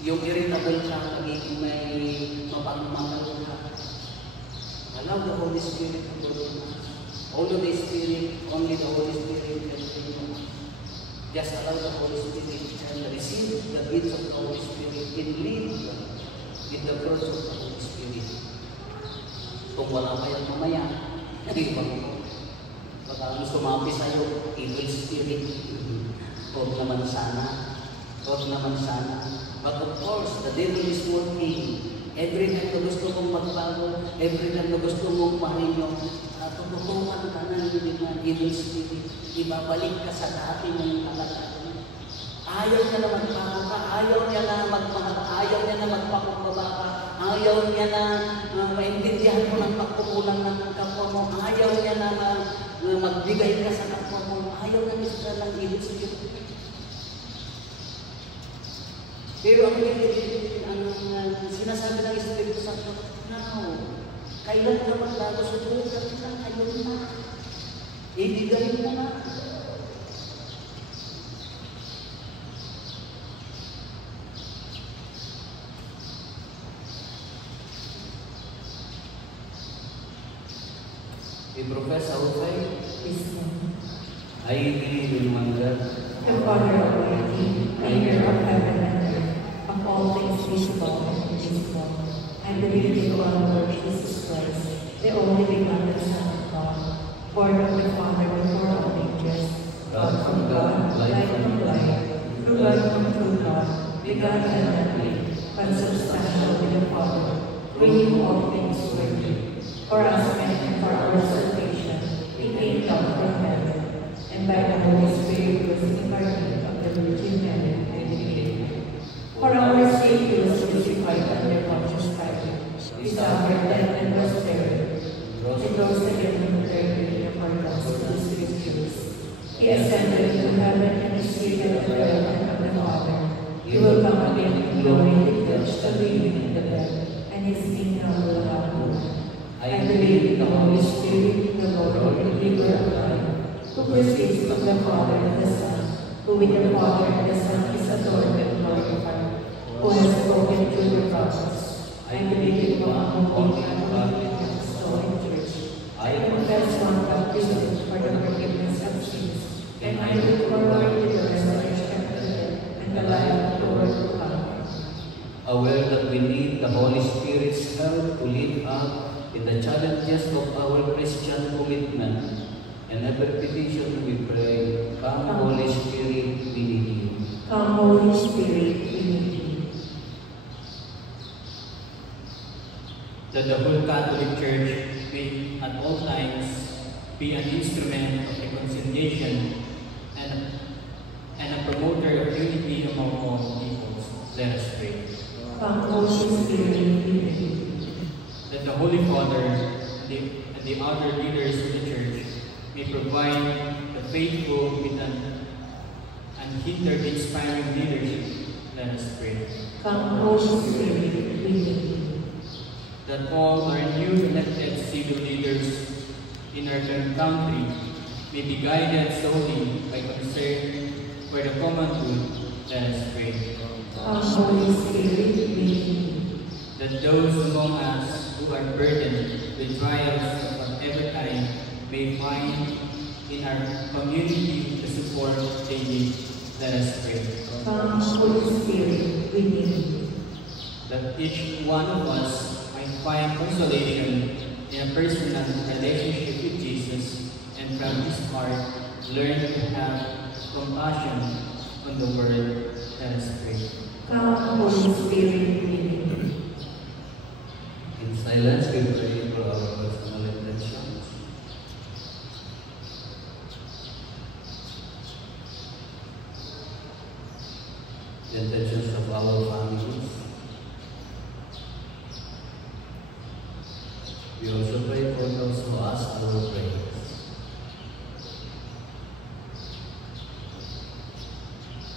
yung irritable ka, magiging may mapagmamahal ka. Allow the Holy Spirit to go to us. Only the Spirit, only the Holy Spirit can renew us. Just allow the Holy Spirit and receive the gifts of the Holy Spirit and live with the fruits of the Holy Spirit. Kung wala pa yan mamaya, hindi ba mo? Baka sumapi sa'yo, evil spirit. Huwag naman sana. Huwag naman sana. But of course, the devil is working. Every time na gusto mong magbago, every time na gusto mong marinyo, tututukan ka na ng evil spirit. Ibabalik ka sa dati ng kalagayan. Ayaw niya na magbago ka, ayaw niya na magmahal, ayaw niya na magpakumbaba ka, ayaw niya na maintindihan mo ng pagkukulang ng kapwa mo, ayaw niya na magbigay ka sa kapwa mo, ayaw na niya lang evil spirit. Pero ang sinasabi ng Espiritu Santo, now, kailan ka magbago sa Diyos? Ayun na. Ibigay mo na. We profess our faith. I believe in one God, The Father Almighty, maker of heaven and earth, of all things visible and invisible, and believe in one Lord Jesus Christ, the only begotten Son of God, born of the Father before all ages, God from God, light from light, true God from true God, begotten and not made, consubstantial with the Father, bringing all things worthy. For us men and for our salvation, he came down from heaven, and by the Holy Spirit was incarnate of the Virgin Mary and became. For our sake he was crucified under Pontius Pilate. He suffered death and was buried. He rose again on the third day according to the Scriptures. ascended into heaven and is seated at the right hand of the Father. He will come again in glory to judge the living and the dead, and his kingdom will have no end. I believe in the Holy Spirit, the Lord, the giver of life, who proceeds from the Father and the Son, who with the Father and the Son is adored and glorified, who has spoken through the prophets. I believe in one holy and Catholic Apostolic Church. I confess one baptism for the forgiveness of sins, and I look forward to the resurrection of the dead and the life of the world to come. Aware that we need the Holy Spirit's help to lead up in the challenges of our Christian commitment, and every petition we pray, come Holy Spirit, we need you. Come, Holy Spirit, we need you. That the whole Catholic Church may at all times be an instrument of reconciliation and a promoter of unity among all peoples. Let us pray. Come, Holy Spirit, we need you. That the Holy Father and the other leaders of the Church may provide the faithful with an unhindered inspiring leadership. Let us pray. Come, Holy Spirit, we need you. That all our new elected civil leaders in our country may be guided solely by concern for the common good. Let us pray. Come, Holy Spirit, we need you. That those among us who are burdened with trials of whatever kind may find in our community the support they need. Let us pray. Come, Holy Spirit, we need you. That each one of us might find consolation in a personal relationship with Jesus, and from his heart learn to have compassion on the world. Let us pray. Come, Holy Spirit, we need you. In silence, we pray for our personal intentions. The intentions of our families. We also pray for those who ask our prayers.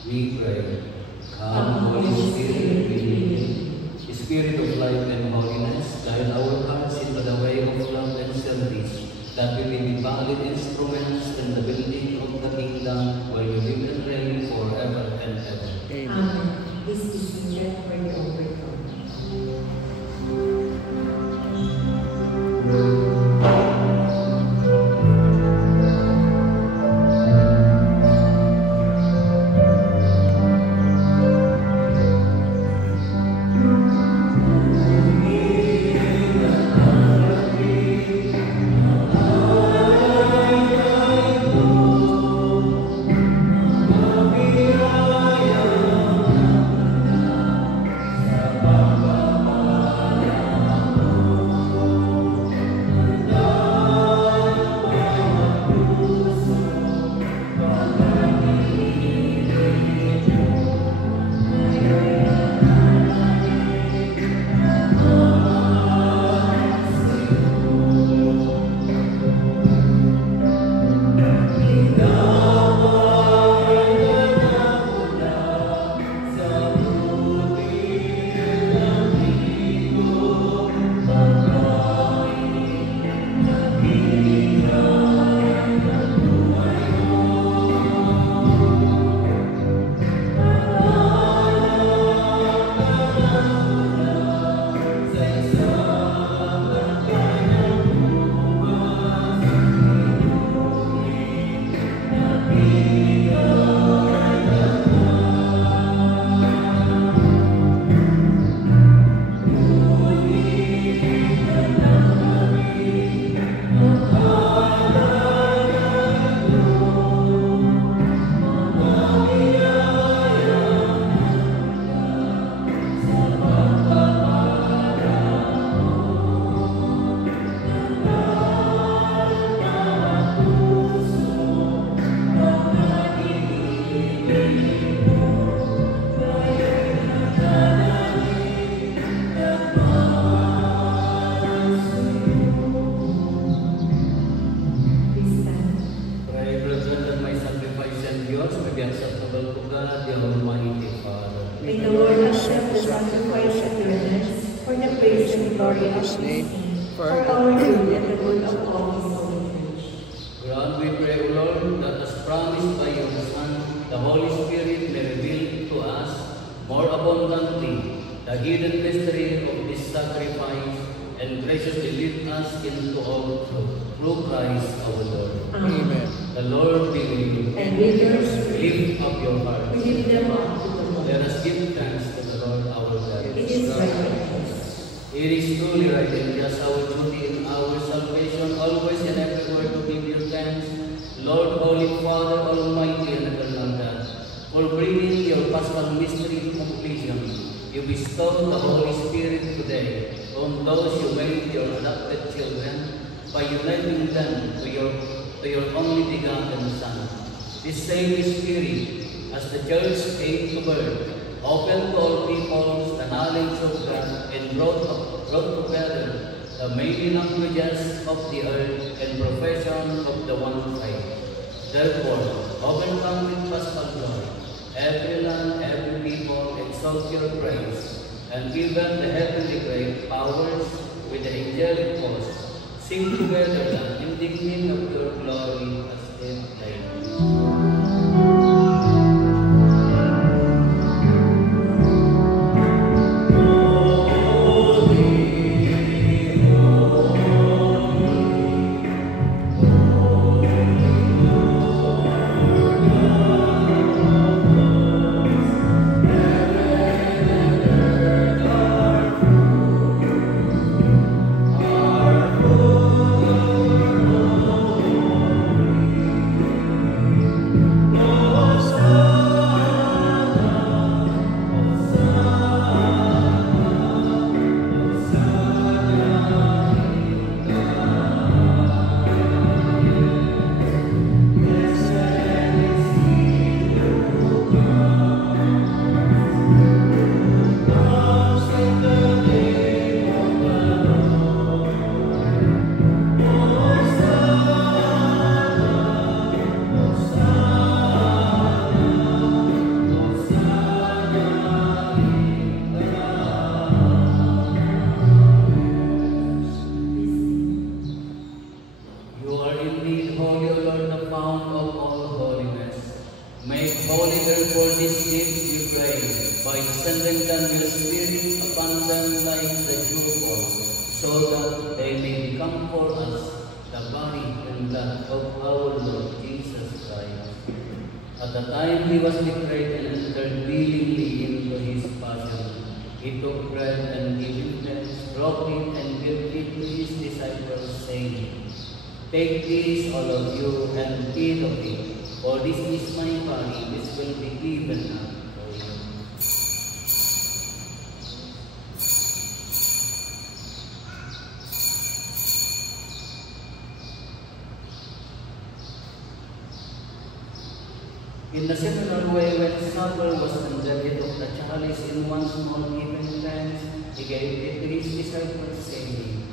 We pray, come, Holy Spirit, we need you. Spirit of life and holiness, guide our hearts into the way of love and service, that we may be valid instruments in the building of the kingdom, where you live and reign forever and ever. Amen. This is the death for the overcome. of his name, for our good and the good of all his holy church. Grant, we pray, O Lord, that as promised by your Son, the Holy Spirit may reveal to us more abundantly the hidden mystery of this sacrifice and graciously lead us into all truth. Through Christ our Lord. Amen. The Lord be with you. And with your spirit, Lift up your hearts. we lift them up to the Lord. Let us give thanks to the Lord our God. It is right and just. It is truly right and just our duty in our salvation, always and everywhere to give you thanks, Lord, Holy Father, Almighty and eternal God, for bringing your paschal mystery to completion. You bestowed the Holy Spirit today on those you made your adopted children by uniting them to your only begotten Son. This same Spirit, as the Church came to birth, opened to all peoples the knowledge of God and brought together the many languages of the earth and profession of the one faith. Therefore, overcome with paschal joy, every land, every people exalt your praise, and give them the heavenly great powers with the angelic host. Sing together the ending hymn of your glory as in light. Take this, all of you, and eat of it, for this is my body, which will be given up for you. In the similar way, when supper was ended, he took the chalice in one small giving thanks, he gave it to his disciples, saying,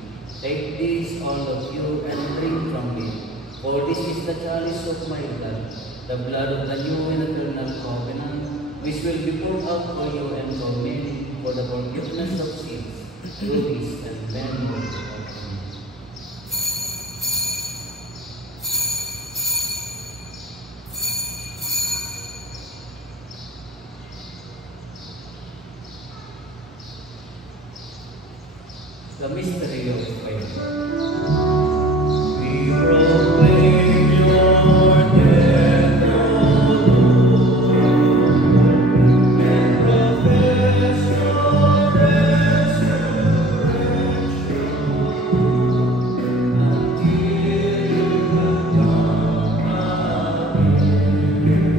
Take this, all of you, and drink from it, for this is the chalice of my blood, the blood of the new and eternal covenant, which will be poured out for you and for many for the forgiveness of sins. Do this and remember of me. The mystery of faith. We proclaim your death, O Lord, and profess your resurrection until you come again.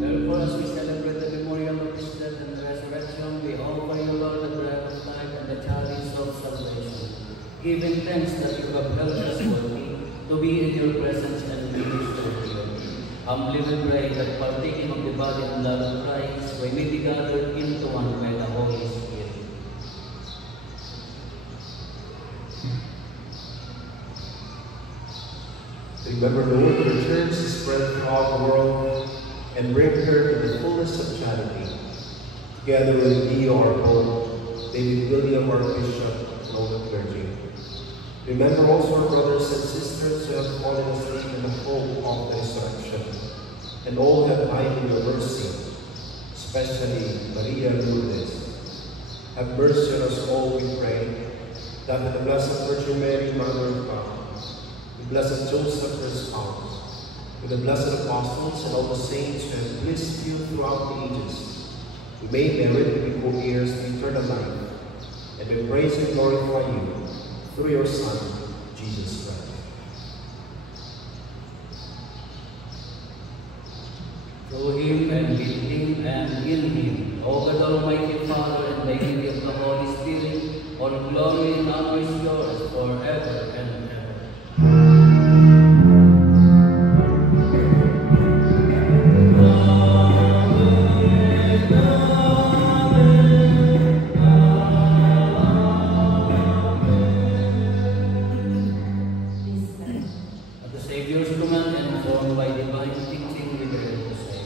Therefore, as we celebrate the memorial of his death and resurrection, we offer you, Lord, the bread of life and the chalice of salvation, giving thanks that you have held us worthy to be in your presence and minister to you. Humbly we pray that partaking of the body and blood of Christ, we may be gathered into one by the Holy Spirit. Remember, Lord, the returns to spread throughout the world and bring her to the fullness of charity. Together with thee, our hope, David William, Archbishop, Roman clergy. Remember also our brothers and sisters who have fallen asleep in the hope of the resurrection, and all who have died in your mercy, especially Maria Lourdes. Have mercy on us all, we pray, that with the Blessed Virgin Mary, Mother of God, the Blessed Joseph, her spouse, with the blessed apostles and all the saints who have pleased you throughout the ages, we may merit to be co-heirs of eternal life, and we praise and glorify you through your Son, Jesus Christ. Through him and with him and in him, O God Almighty Father, and by the of the Holy Spirit, all glory and honor is yours forever and ever. At the Savior's command and formed by divine teaching, we dare to say,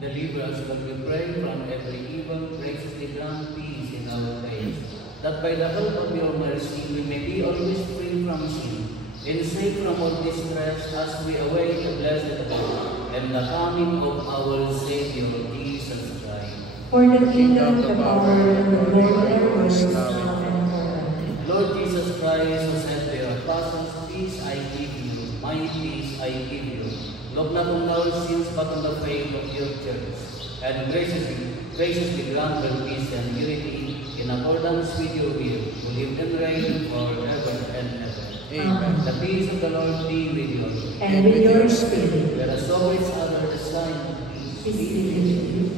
deliver us, Lord, we pray, from every evil, graciously grant peace in our days, that by the help of your mercy we may be always free from sin, and safe from all distress as we await the blessed hope and the coming of our Savior, Jesus Christ. For the kingdom, the power, and the glory are yours now and forever. Lord Jesus Christ, who said to your apostles, peace I give you, my peace I give you. Look not on our sins, but on the faith of your church, and graciously grant her peace and unity in accordance with your will, who live and reign forever and ever. Amen. The peace of the Lord be with you. And with your spirit. Let us always honor the sign of peace. Peace be with you.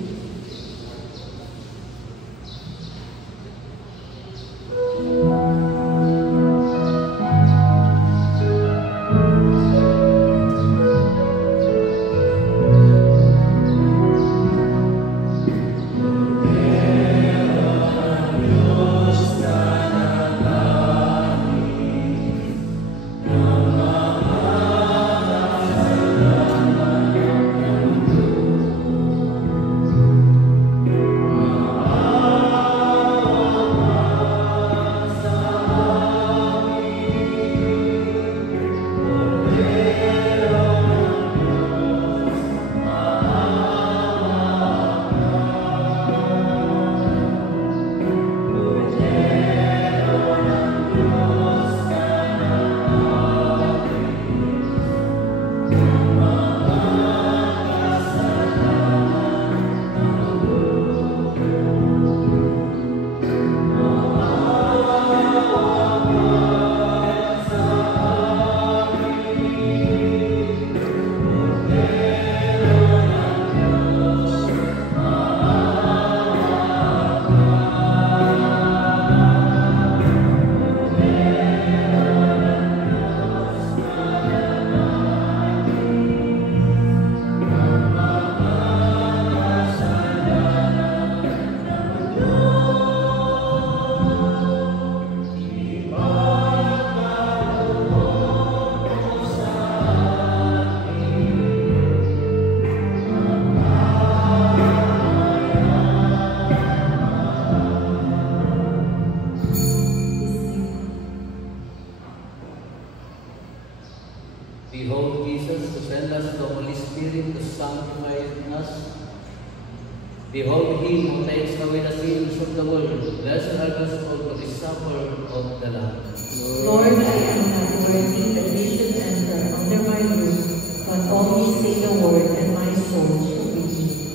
us the Holy Spirit to sanctify us. Behold him who takes away the sins of the world. Blessed are those called to the supper of the Lamb. Lord, I am not worthy that you should enter under my roof, but only say the word, and my soul shall be healed.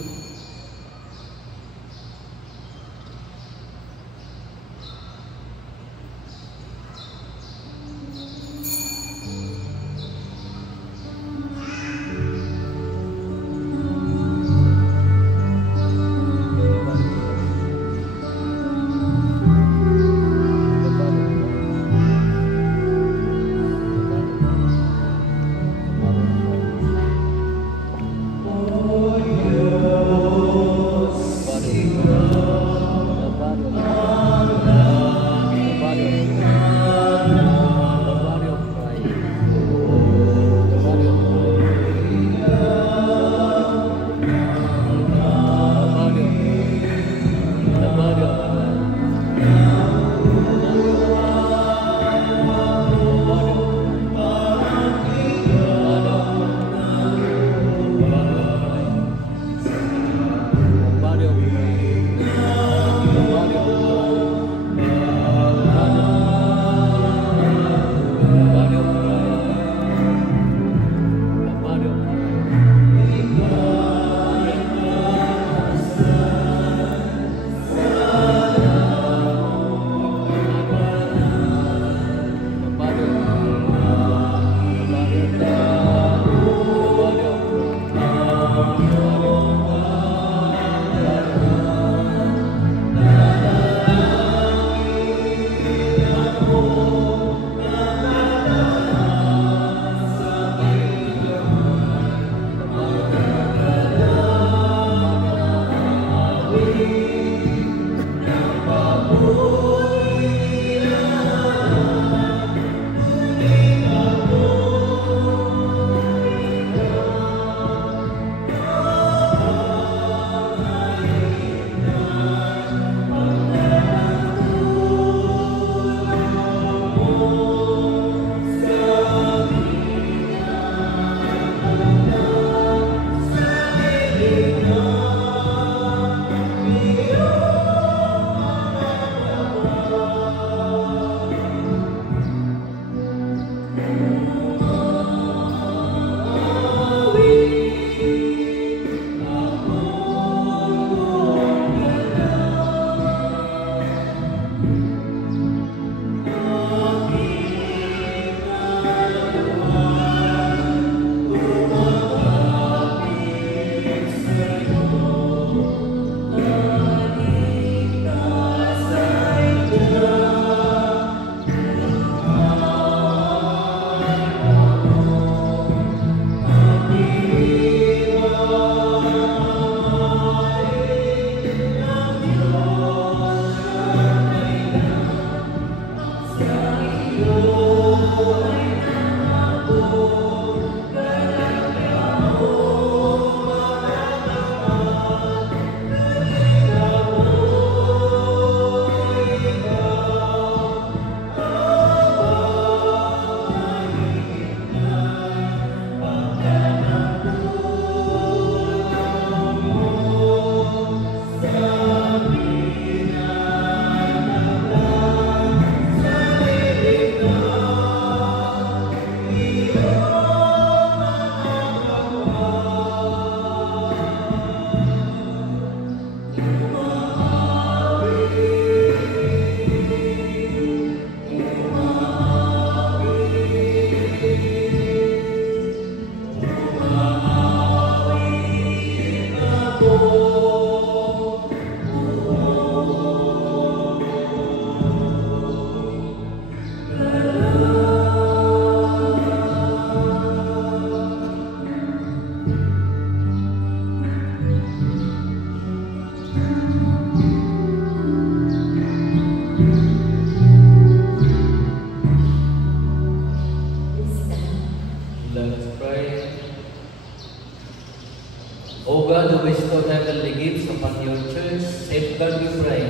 safeguard, we pray,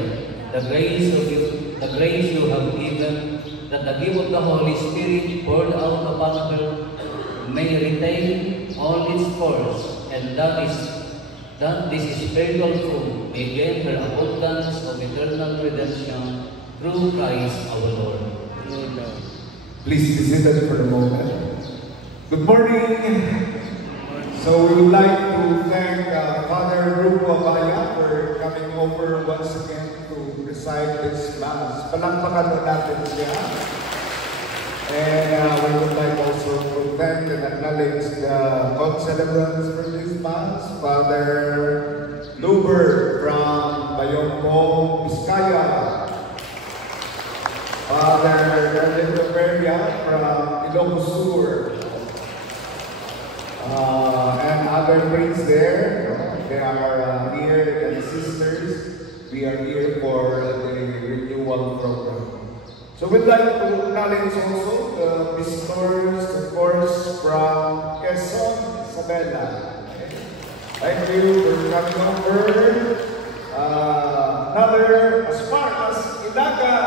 the grace you have given, that the gift of the Holy Spirit poured out upon her may retain all its force, and that this spiritual food may gain her abundance of eternal redemption through Christ our Lord. Amen. Please be seated for a moment. Good morning. So we would like to thank Father Rupo Abaya for coming over once again to recite this Mass. Palakpakan mo natin siya. And we would like also to thank and acknowledge the co-celebrants for this Mass. Father Luber from Bayonco, Vizcaya. Father Carlito Peria from Ilocos Sur. And other priests there, they are here, and sisters. We are here for the renewal program. So we'd like to acknowledge also the visitors, of course, from Quezon, Isabela. Okay. Thank you for coming over. Another as far as Ilaga.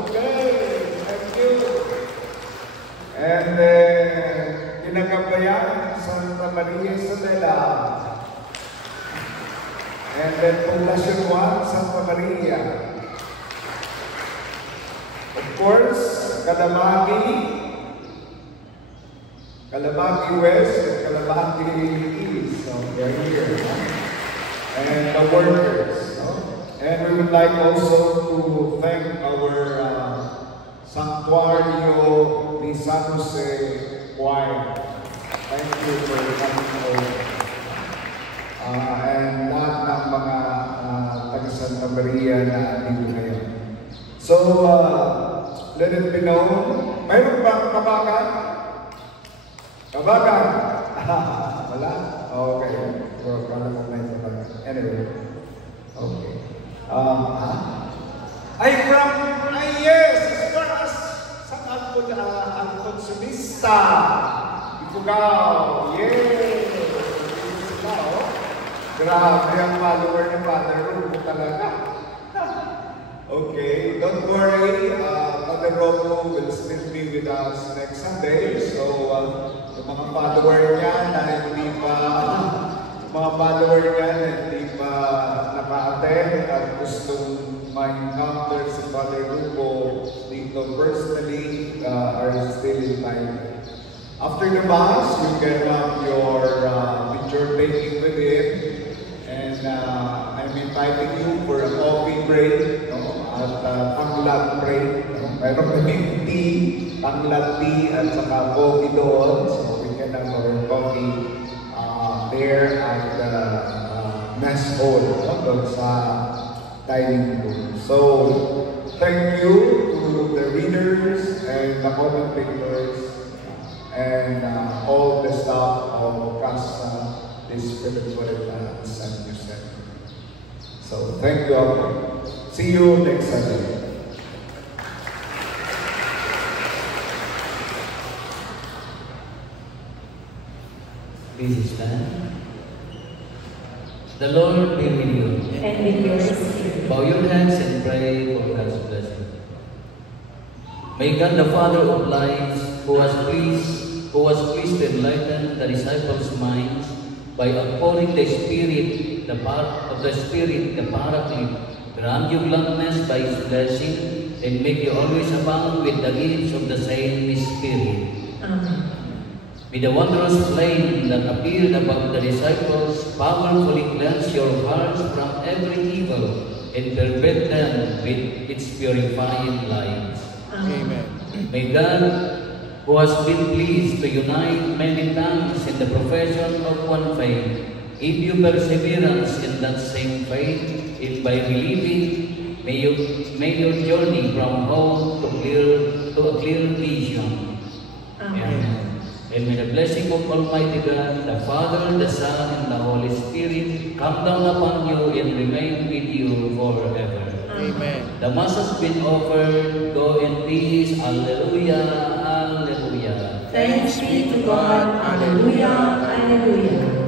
Okay, thank you. And Pinagabayan, Santa Maria Isabela. And then Poblacion 1, Santa Maria. Of course, Kalamagi West and Kalamagi East. So they're here. And the workers. And we would like also to thank our Santuario ni San Jose Choir. Thank you for coming over. And lahat ng mga taga Santa Maria na dito ngayon. So, let it be known. Mayroon bang kabagan? Kabagan? Wala? Okay. So, kala ko may kabagan. Anyway. Okay. Yes! As far as ang konsumista. Ifugao. Yes! Grabe ang follower ni Father Rupo talaga. Okay, don't worry. Father Rupo will still be with us next Sunday. So, yung mga follower niya na hindi pa naka-attend at gustong ma-encounter si Father Rupo dito personally are still invited. After the Mass, you can have your picture taking with him. And I'm inviting you for a coffee break, at tanglad break. Mayroon kaming tea, tanglad tea, at saka coffee doon. So we can have our coffee there at the mess hall, doon sa dining room. So, thank you to the readers and the commentators and all the staff of Casa de Espiritualidad San Jose. So, thank you all. See you next Sunday. Please stand. The Lord be with you. And with your spirit. Bow your heads and pray for God's blessing. May God, the Father of lights, who was pleased to enlighten the disciples' minds by outpouring the Spirit, the Paraclete, grant you gladness by His blessing, and make you always abound with the gifts of the same Spirit. Amen. May the wondrous flame that appeared above the disciples powerfully cleanse your hearts from every evil and pervade them with its purifying light. Amen. May God, who has been pleased to unite many tongues in the profession of one faith, give you perseverance in that same faith, and by believing, may your journey from home to a clear vision. Amen. And may the blessing of Almighty God, the Father, the Son, and the Holy Spirit come down upon you and remain with you forever. Amen. The Mass has been offered. Go in peace. Alleluia. Alleluia. Thanks be to God. Hallelujah. Hallelujah.